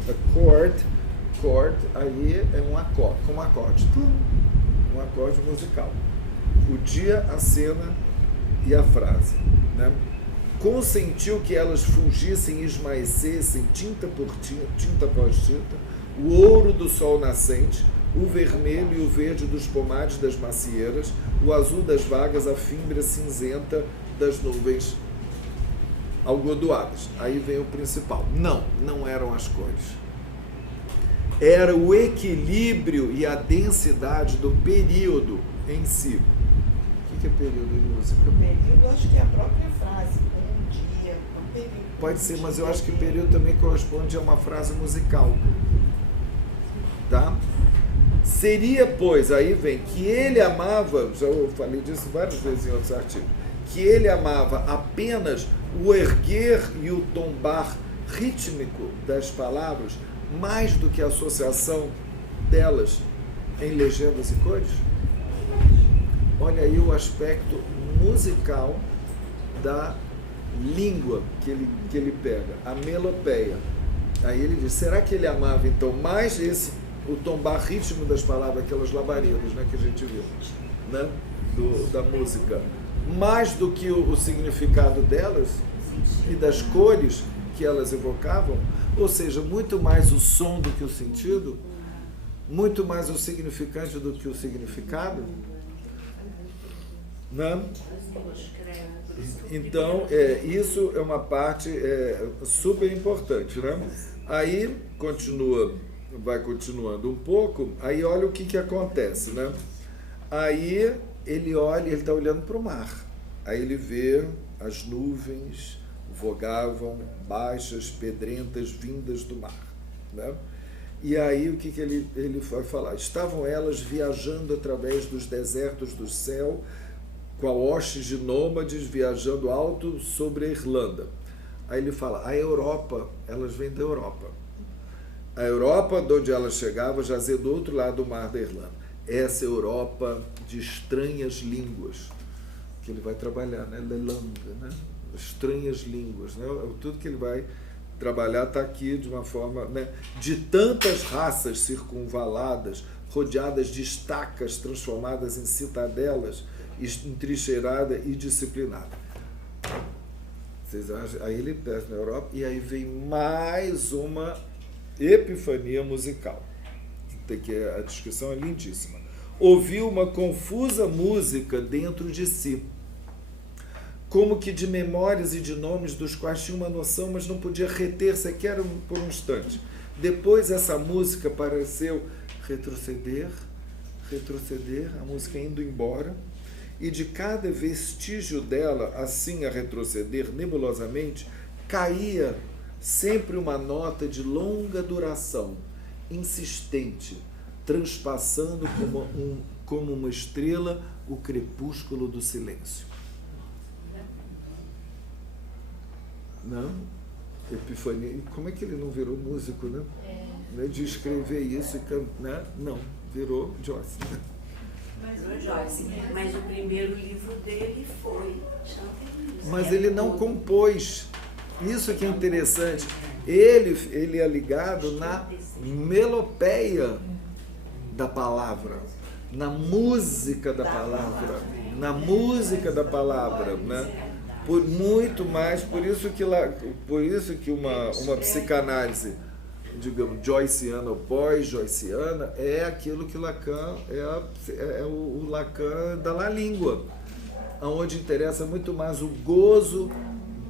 Chord, aí é um acorde, com um acorde. Um acorde musical. O dia, a cena e a frase, né? Consentiu que elas fulgissem e esmaecessem tinta após tinta, o ouro do sol nascente, o vermelho e o verde dos pomares das macieiras, o azul das vagas, a fímbria cinzenta das nuvens algodoadas. Aí vem o principal. Não eram as cores. Era o equilíbrio e a densidade do período em si. O que é período em música? O período, acho que é a própria frase. Um dia, um período. Pode ser, mas eu acho que período também corresponde a uma frase musical. Tá? Seria, pois, aí vem, que ele amava, já eu falei disso várias vezes em outros artigos, que ele amava apenas o erguer e o tombar rítmico das palavras, mais do que a associação delas em legendas e cores? Olha aí o aspecto musical da língua que ele pega, a melopeia. Aí ele diz, será que ele amava então mais o tombar ritmo das palavras, aquelas labaredas, né, que a gente viu, né, da música, mais do que o significado delas e das cores que elas evocavam? Ou seja, muito mais o som do que o sentido, muito mais o significante do que o significado, né? Então, isso é uma parte super importante, né? Aí vai continuando um pouco, aí olha o que acontece, né? Aí ele olha, ele está olhando para o mar, aí ele vê as nuvens vogavam baixas, pedrentas, vindas do mar, né? E aí o que ele vai falar? Estavam elas viajando através dos desertos do céu, com a hostes de nômades viajando alto sobre a Irlanda. Aí ele fala, a Europa, elas vêm da Europa. A Europa, de onde elas chegavam, jazia do outro lado do mar da Irlanda. Essa Europa de estranhas línguas, que ele vai trabalhar, né? Lelanga, né? Estranhas línguas, né? Tudo que ele vai trabalhar está aqui de uma forma, né? De tantas raças circunvaladas, rodeadas de estacas transformadas em citadelas, entrincheirada e disciplinada. Vocês acham? Aí ele desce na Europa e aí vem mais uma epifania musical, que a descrição é lindíssima. Ouviu uma confusa música dentro de si, como que de memórias e de nomes dos quais tinha uma noção, mas não podia reter sequer por um instante. Depois essa música pareceu retroceder, a música indo embora, e de cada vestígio dela, assim a retroceder nebulosamente, caía sempre uma nota de longa duração, insistente, transpassando como uma estrela o crepúsculo do silêncio. Não? Epifania. Como é que ele não virou músico, né? De escrever isso, né? Não, virou Joyce. Mas o primeiro livro dele foi Chante. Mas ele não compôs. Isso que é interessante. Ele é ligado na melopeia da palavra, na música da palavra, né? Por muito mais, por isso que uma psicanálise, digamos, joyciana ou pós-joyciana é aquilo que Lacan é o Lacan da La Língua, onde interessa muito mais o gozo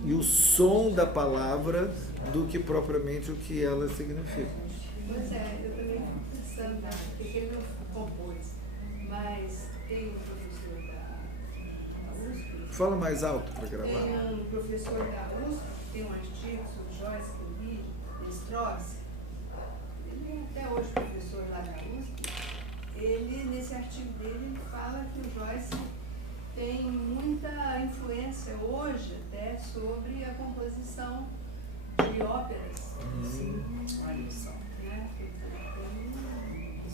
e o som da palavra do que propriamente o que ela significa. Pois é, eu também fico pensando, porque ele não compôs, mas tem um professor da USP. Fala mais alto para gravar. Tem um professor da USP, tem um artigo sobre Joyce que eu li, Strauss. Ele é até hoje professor lá da USP. composição de óperas. Olha só. Né?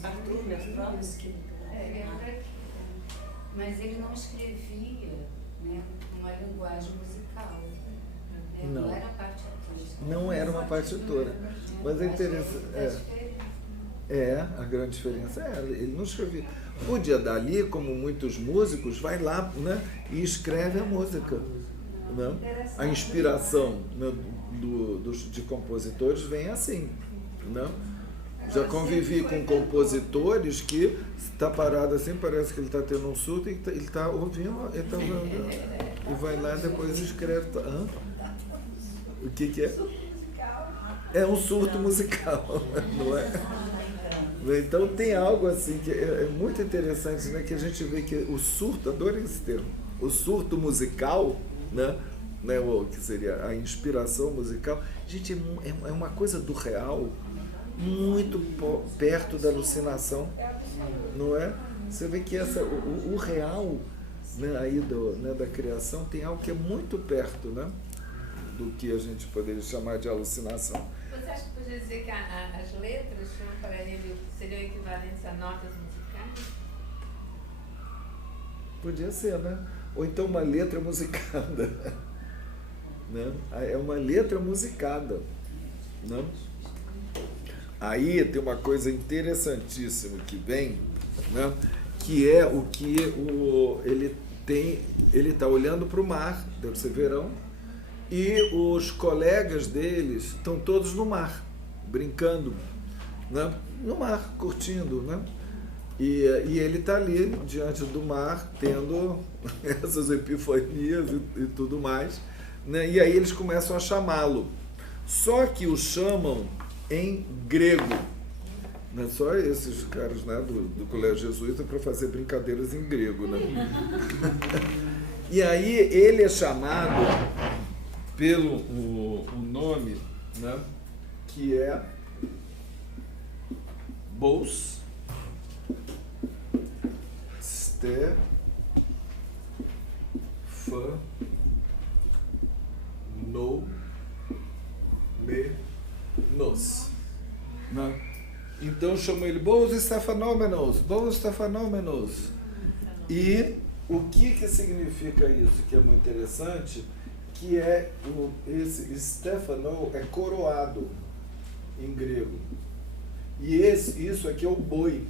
Arthur Mertrovsky. Mas ele não escrevia, né, uma linguagem musical. Né? Não. Não era partitura. Não era uma partitura. Mas é interessante. A grande diferença é ele não escrevia. O Dali, como muitos músicos, vai lá, né, e escreve a música. Né? A inspiração, né, de compositores vem assim. Né? Já convivi com compositores que está parado assim, parece que ele está tendo um surto e ele está ouvindo, e vai lá e depois escreve. O que é? É um surto musical, não é? Então tem algo assim que é muito interessante, né? Que a gente vê que o surto, adorei esse termo, o surto musical, né? O que seria a inspiração musical, gente, é uma coisa do real muito perto da alucinação, não é? Você vê que o real, né, aí da criação tem algo que é muito perto, né, do que a gente poderia chamar de alucinação. Você acha que poderia dizer que as letras para ele seriam equivalentes a notas musicais? Podia ser, né? Ou então uma letra musicada. Né? É uma letra musicada. Né? Aí tem uma coisa interessantíssima que vem, né? Que é o que ele está olhando para o mar, deve ser verão, e os colegas deles estão todos no mar, brincando, né? No mar, curtindo, né? E ele está ali, diante do mar, tendo essas epifanias e tudo mais, né? E aí eles começam a chamá-lo. Só que o chamam em grego. Não é só esses caras, né, do Colégio Jesuíta para fazer brincadeiras em grego, né? E aí ele é chamado pelo o nome, né, que é Bos Stephanos. Né? Então chamam ele Bos Stephanómenos. E o que significa isso, que é muito interessante, que é esse Stefano é coroado em grego. E isso aqui é o boi.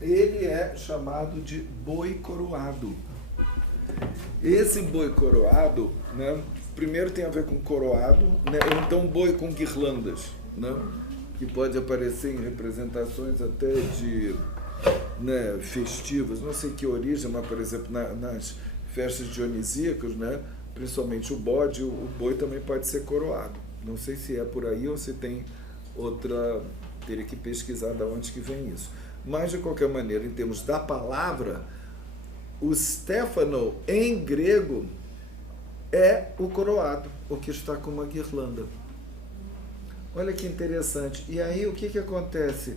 Ele é chamado de boi coroado. Esse boi coroado, né, primeiro tem a ver com coroado, né, ou então boi com guirlandas, né, que pode aparecer em representações até de, né, festivas, não sei que origem, mas, por exemplo, nas festas dionisíacas, né, principalmente o bode, o boi também pode ser coroado. Não sei se é por aí ou se tem outra, teria que pesquisar de onde que vem isso. Mas, de qualquer maneira, em termos da palavra, o Stefano, em grego, é o coroado, o que está com uma guirlanda. Olha que interessante. E aí, o que acontece?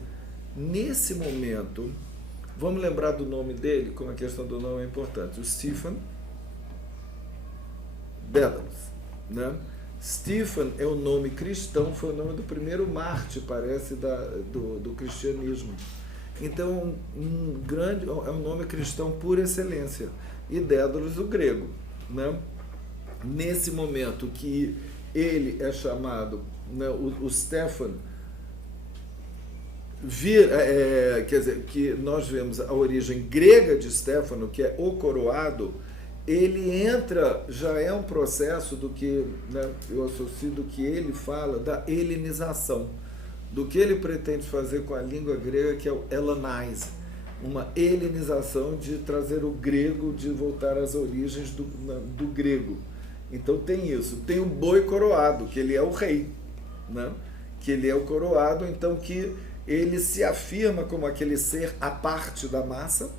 Nesse momento, vamos lembrar do nome dele, como a questão do nome é importante. O Stephen Dedalus, né? Stephen é o nome cristão, foi o nome do primeiro mártir, parece, do cristianismo. Então, é um nome cristão por excelência. E Dédalus, o grego, né? Nesse momento que ele é chamado, né, o Stefan, quer dizer, que nós vemos a origem grega de Stefano, que é o coroado, ele entra, já é um processo do que, né, eu associo do que ele fala da helenização, do que ele pretende fazer com a língua grega, que é o Hellenize, uma helenização de trazer o grego, de voltar às origens do grego. Então tem isso, tem o boi coroado, que ele é o rei, né? Que ele é o coroado, então que ele se afirma como aquele ser à parte da massa,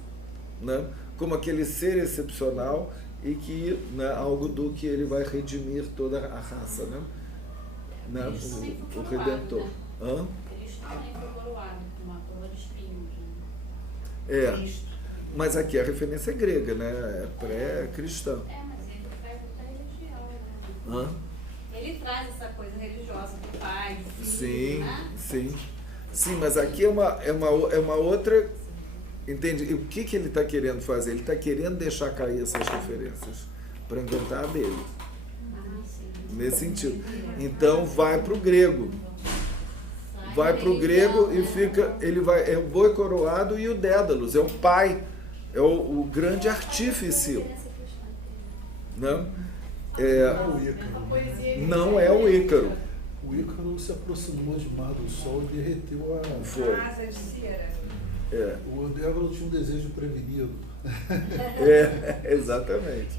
né? Como aquele ser excepcional e que, né, algo do que ele vai redimir toda a raça, né? O Redentor. Hã? Cristo também foi coroado com uma coroa de espinhos. É, Cristo. mas aqui a referência é grega, né? É pré-cristã. Mas ele vai da religião, Hã? Ele traz essa coisa religiosa do pai, do filho, Sim, né? sim. Sim, mas aqui é uma outra... Entende? E o que ele está querendo fazer? Ele está querendo deixar cair essas referências para inventar a dele. Nesse sentido. Então vai para o grego. Vai para o grego e fica... Ele vai, é o boi coroado e o Dédalus, é o pai, é o grande artífice. Não? Não é o Ícaro. Não é o Ícaro. O Ícaro se aproximou demais do Sol e derreteu a... Foi. Asa de cera. É. O Dédalo tinha um desejo prevenido. Exatamente.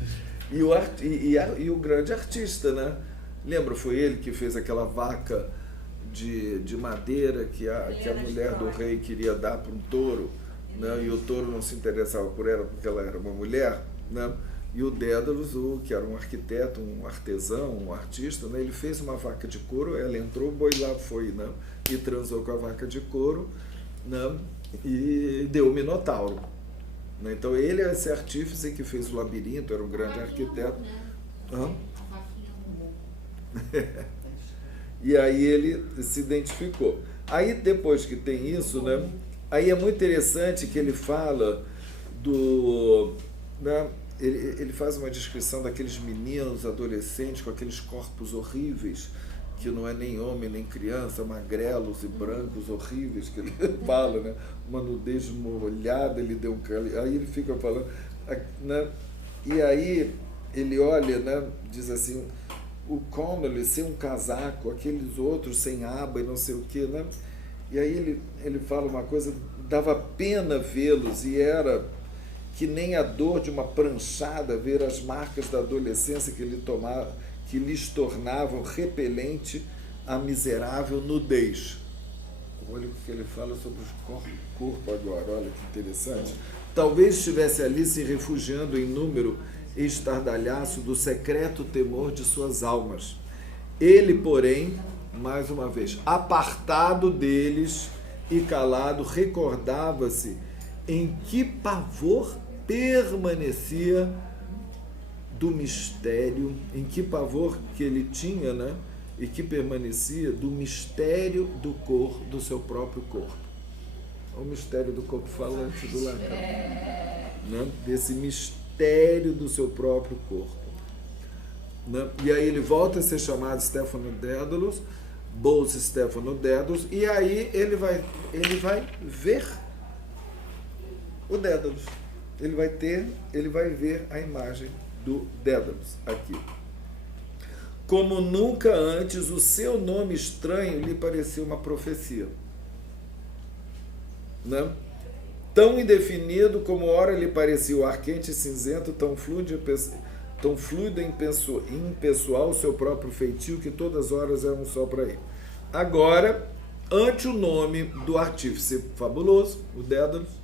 E o grande artista, né? Lembra, foi ele que fez aquela vaca de madeira que a mulher do rei queria dar para um touro, né? E o touro não se interessava por ela porque ela era uma mulher, né? E o Dédalus, que era um arquiteto, um artesão, um artista, né? Ele fez uma vaca de couro, ela entrou, o boi lá foi, né? E transou com a vaca de couro, né? E deu o Minotauro. Né? Então ele é esse artífice que fez o labirinto, era um grande arquiteto. Hã? E aí ele se identificou. Aí depois que tem isso, né? Aí é muito interessante que ele fala né? Ele faz uma descrição daqueles meninos adolescentes com aqueles corpos horríveis, que não é nem homem nem criança, magrelos e brancos horríveis, que ele fala, né? Uma nudez molhada, ele deu aí ele fica falando, né? E aí ele olha, né? Diz assim, o Connolly sem um casaco, aqueles outros sem aba e não sei o que, né? E aí ele fala uma coisa, dava pena vê-los, e era que nem a dor de uma pranchada ver as marcas da adolescência que lhes tornavam repelente a miserável nudez. Olha o que ele fala sobre o corpo agora, olha que interessante. Talvez estivesse ali se refugiando em número e estardalhaço do secreto temor de suas almas. Ele, porém, mais uma vez, apartado deles e calado, recordava-se em que pavor permanecia do mistério, em que pavor que ele tinha, né? E que permanecia do mistério do seu próprio corpo. O mistério do corpo falante do Lacan. Né? Desse mistério do seu próprio corpo. Né? E aí ele volta a ser chamado Stefano Dédalus, Bose Stefano Dédalus, e aí ele vai ver o Dédalus. Ele vai ver a imagem do Dédalus aqui. Como nunca antes, o seu nome estranho lhe parecia uma profecia. Né? Tão indefinido como ora lhe parecia o ar quente e cinzento, tão fluido e impessoal o seu próprio feitio, que todas as horas era um só para ele. Agora, ante o nome do artífice fabuloso, o Dédalus,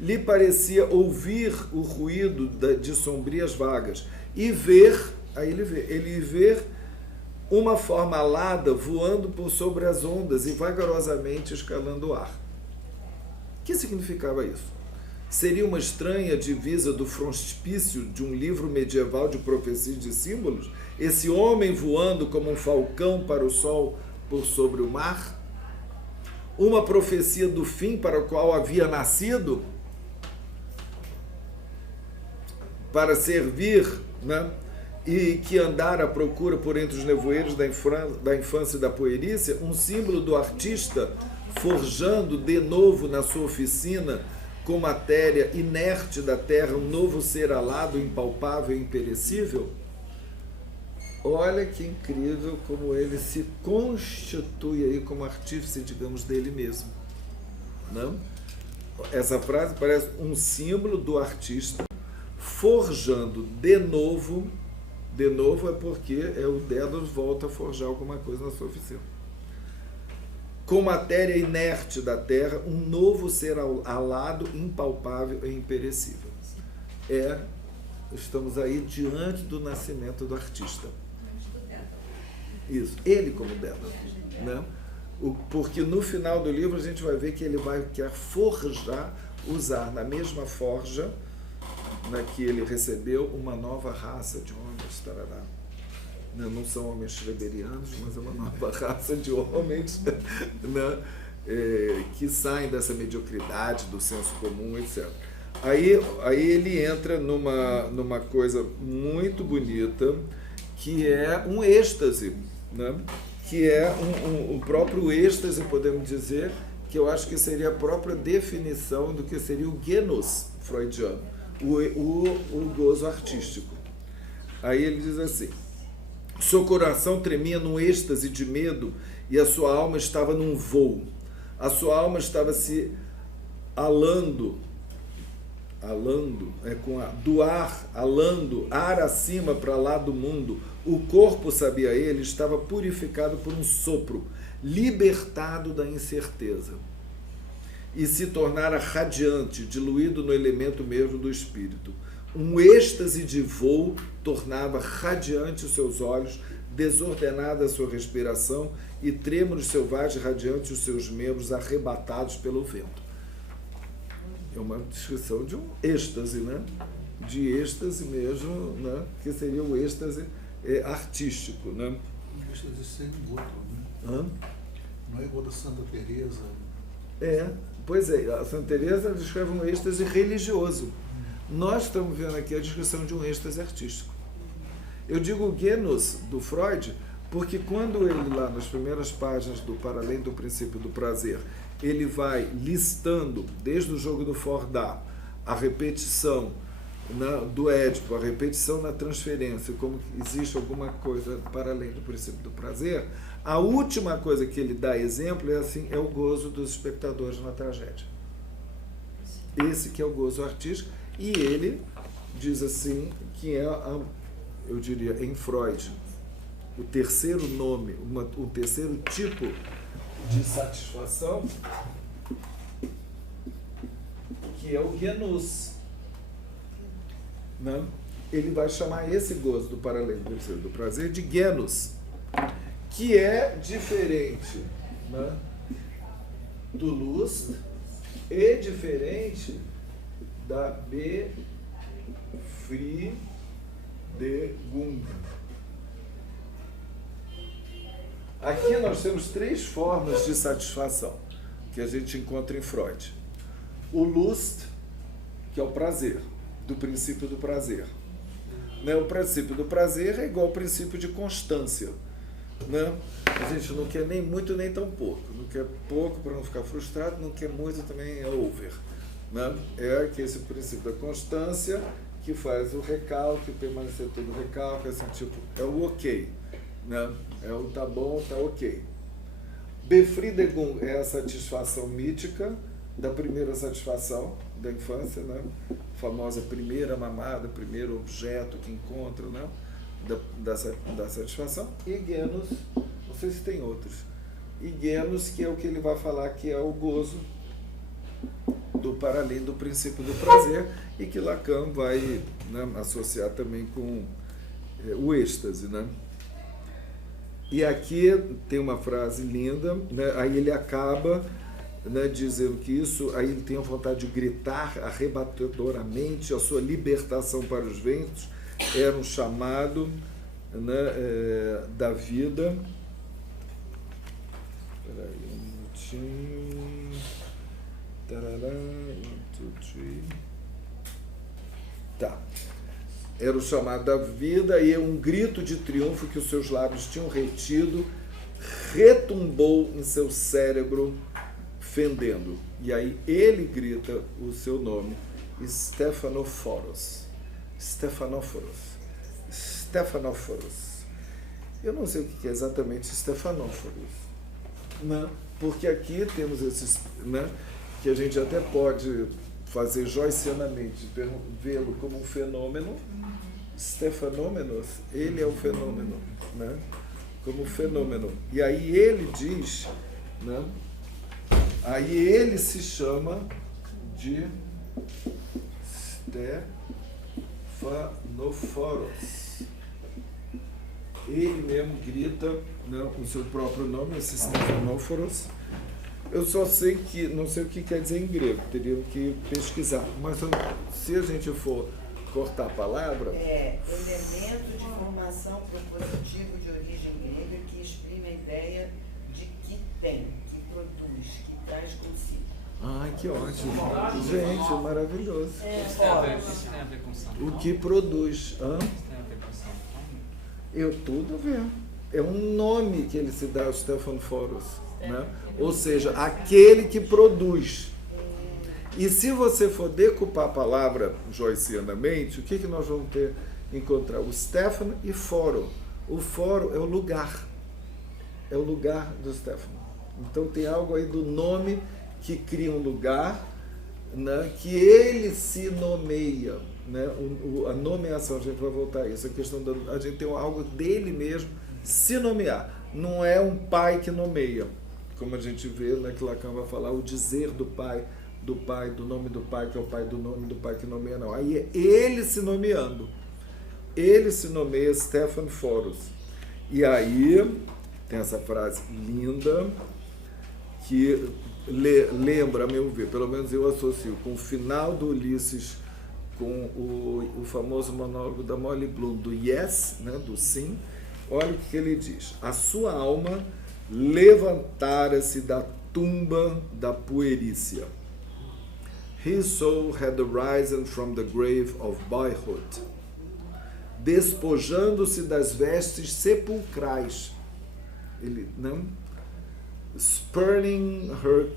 lhe parecia ouvir o ruído de sombrias vagas e ver, aí ele vê uma forma alada voando por sobre as ondas e vagarosamente escalando o ar. O que significava isso? Seria uma estranha divisa do frontispício de um livro medieval de profecias de símbolos? Esse homem voando como um falcão para o sol por sobre o mar? Uma profecia do fim para o qual havia nascido? Para servir, né? E que andar à procura por entre os nevoeiros da infância e da puerícia, um símbolo do artista forjando de novo na sua oficina, com matéria inerte da terra, um novo ser alado, impalpável e imperecível? Olha que incrível como ele se constitui aí como artífice, digamos, dele mesmo. Não? Essa frase parece um símbolo do artista forjando de novo é porque o Dédalus volta a forjar alguma coisa na sua oficina. Com matéria inerte da terra, um novo ser alado, impalpável e imperecível. Estamos aí diante do nascimento do artista. Isso, ele como Dédalus. Né? Porque no final do livro a gente vai ver que ele quer forjar, usar na mesma forja que ele recebeu uma nova raça de homens, tarará. né? Não são homens schreberianos, mas é uma nova raça de homens, né? Que saem dessa mediocridade, do senso comum, etc. Aí ele entra numa coisa muito bonita, que é um êxtase, né? Que é o próprio êxtase, podemos dizer, que eu acho que seria a própria definição do que seria o genus freudiano, o gozo artístico. Aí ele diz assim: seu coração tremia num êxtase de medo e a sua alma estava num voo. A sua alma estava se alando do ar, ar acima para lá do mundo. O corpo, sabia ele, estava purificado por um sopro, libertado da incerteza, e se tornara radiante, diluído no elemento mesmo do espírito. Um êxtase de voo tornava radiante os seus olhos, desordenada a sua respiração e trêmulos selvagens radiantes os seus membros arrebatados pelo vento. É uma descrição de um êxtase, né? De êxtase mesmo, né? Que seria o êxtase artístico, né? Um êxtase sem outro, né? Hã? Não é igual da Santa Teresa. Pois é, a Santa Teresa descreve um êxtase religioso. Nós estamos vendo aqui a descrição de um êxtase artístico. Eu digo o genus do Freud porque quando ele, lá nas primeiras páginas do Para Além do Princípio do Prazer, ele vai listando, desde o jogo do Fordá, a repetição do Édipo, a repetição na transferência, como existe alguma coisa para além do princípio do prazer, a última coisa que ele dá exemplo é o gozo dos espectadores na tragédia. Esse que é o gozo artístico, e ele diz assim que eu diria, em Freud, o terceiro nome, o terceiro tipo de satisfação, que é o genus. Né? Ele vai chamar esse gozo do para além do prazer de genus, que é diferente, né, do lust e diferente da Befriedigung. Aqui nós temos 3 formas de satisfação que a gente encontra em Freud. O lust, que é o prazer, do princípio do prazer. Né? O princípio do prazer é igual ao princípio de constância. Né? A gente não quer nem muito nem tão pouco. Não quer pouco para não ficar frustrado, não quer muito também é over. Né? É que esse princípio da constância que faz o recalque, permanecer todo o recalque, assim, tipo, é o ok. Né? É o tá bom, tá ok. Befriedigung é a satisfação mítica da primeira satisfação da infância, né? A famosa primeira mamada, primeiro objeto que encontra, né? da satisfação. E genus, não sei se tem outros. E genus, que é o que ele vai falar que é o gozo do para além do princípio do prazer, e que Lacan vai, né, associar também com o êxtase, né? E aqui tem uma frase linda, né? Aí ele acaba, né, dizendo que isso, aí ele tem a vontade de gritar arrebatadoramente, a sua libertação para os ventos era um chamado, né, da vida. Espera aí um minutinho. Tarará, 1, 2, 3. Tá. Era o chamado da vida, e um grito de triunfo que os seus lábios tinham retido retumbou em seu cérebro, fendendo. E aí ele grita o seu nome, Stephanophoros. Stephanophoros. Eu não sei o que é exatamente Stephanophoros, né? Porque aqui temos esses, né, que a gente até pode fazer joycianamente, vê-lo como um fenômeno. Stephanômenos, ele é o fenômeno, né? Como fenômeno. E aí ele diz, né? Aí ele se chama de Stephanophoros. Ele mesmo grita, né, o seu próprio nome, esse Stephanophoros. Eu só sei que, não sei o que quer dizer em grego, teria que pesquisar. Mas se a gente for cortar a palavra? É elemento de formação propositivo de origem grega que exprime a ideia de que tem, que produz, que traz consigo. Ai, que ótimo. Gente, maravilhoso. Isso tem a ver com São Paulo? O que produz. Hã? Isso tem a ver com São Paulo? Eu tudo a ver. É um nome que ele se dá ao Stefan Foros, né? Ou seja, aquele que produz. E se você for decupar a palavra joycianamente, o que nós vamos encontrar? O Stefan e Foro. O Foro é o lugar. É o lugar do Stefan. Então tem algo aí do nome que cria um lugar, né, que ele se nomeia. Né? A nomeação, a gente vai voltar a isso. A questão a gente tem algo dele mesmo se nomear. Não é um pai que nomeia, como a gente vê, né, que Lacan vai falar, o dizer do pai, do nome do pai, que é o pai do nome do pai que nomeia, não. Aí é ele se nomeando. Ele se nomeia Stefan Foros. E aí tem essa frase linda que lembra, a meu ver, pelo menos eu associo com o final do Ulisses, com o famoso monólogo da Molly Bloom, do Yes, né, do sim. Olha o que ele diz. A sua alma levantara-se da tumba da puerícia. His soul had arisen from the grave of boyhood, despojando-se das vestes sepulcrais. Ele não, spurning her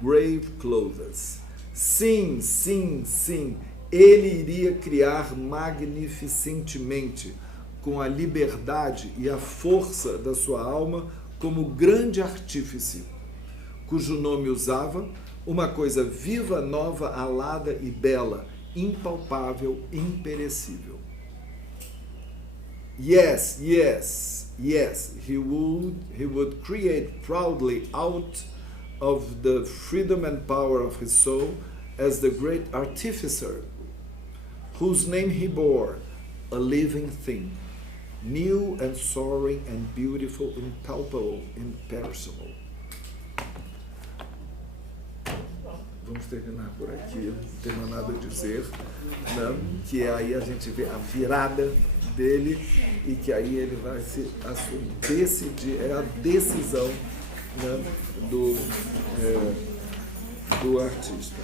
grave clothes. Sim, sim, sim. Ele iria criar magnificentemente, com a liberdade e a força da sua alma, como grande artífice, cujo nome usava uma coisa viva, nova, alada e bela, impalpável, imperecível. Yes, yes, yes, he would create proudly out of the freedom and power of his soul as the great artificer, whose name he bore, a living thing, new and soaring and beautiful, impalpable, imperishable. Vamos terminar por aqui, não tem mais nada a dizer, né? Que aí a gente vê a virada dele e que aí ele vai se decidir, é a decisão, né, do artista.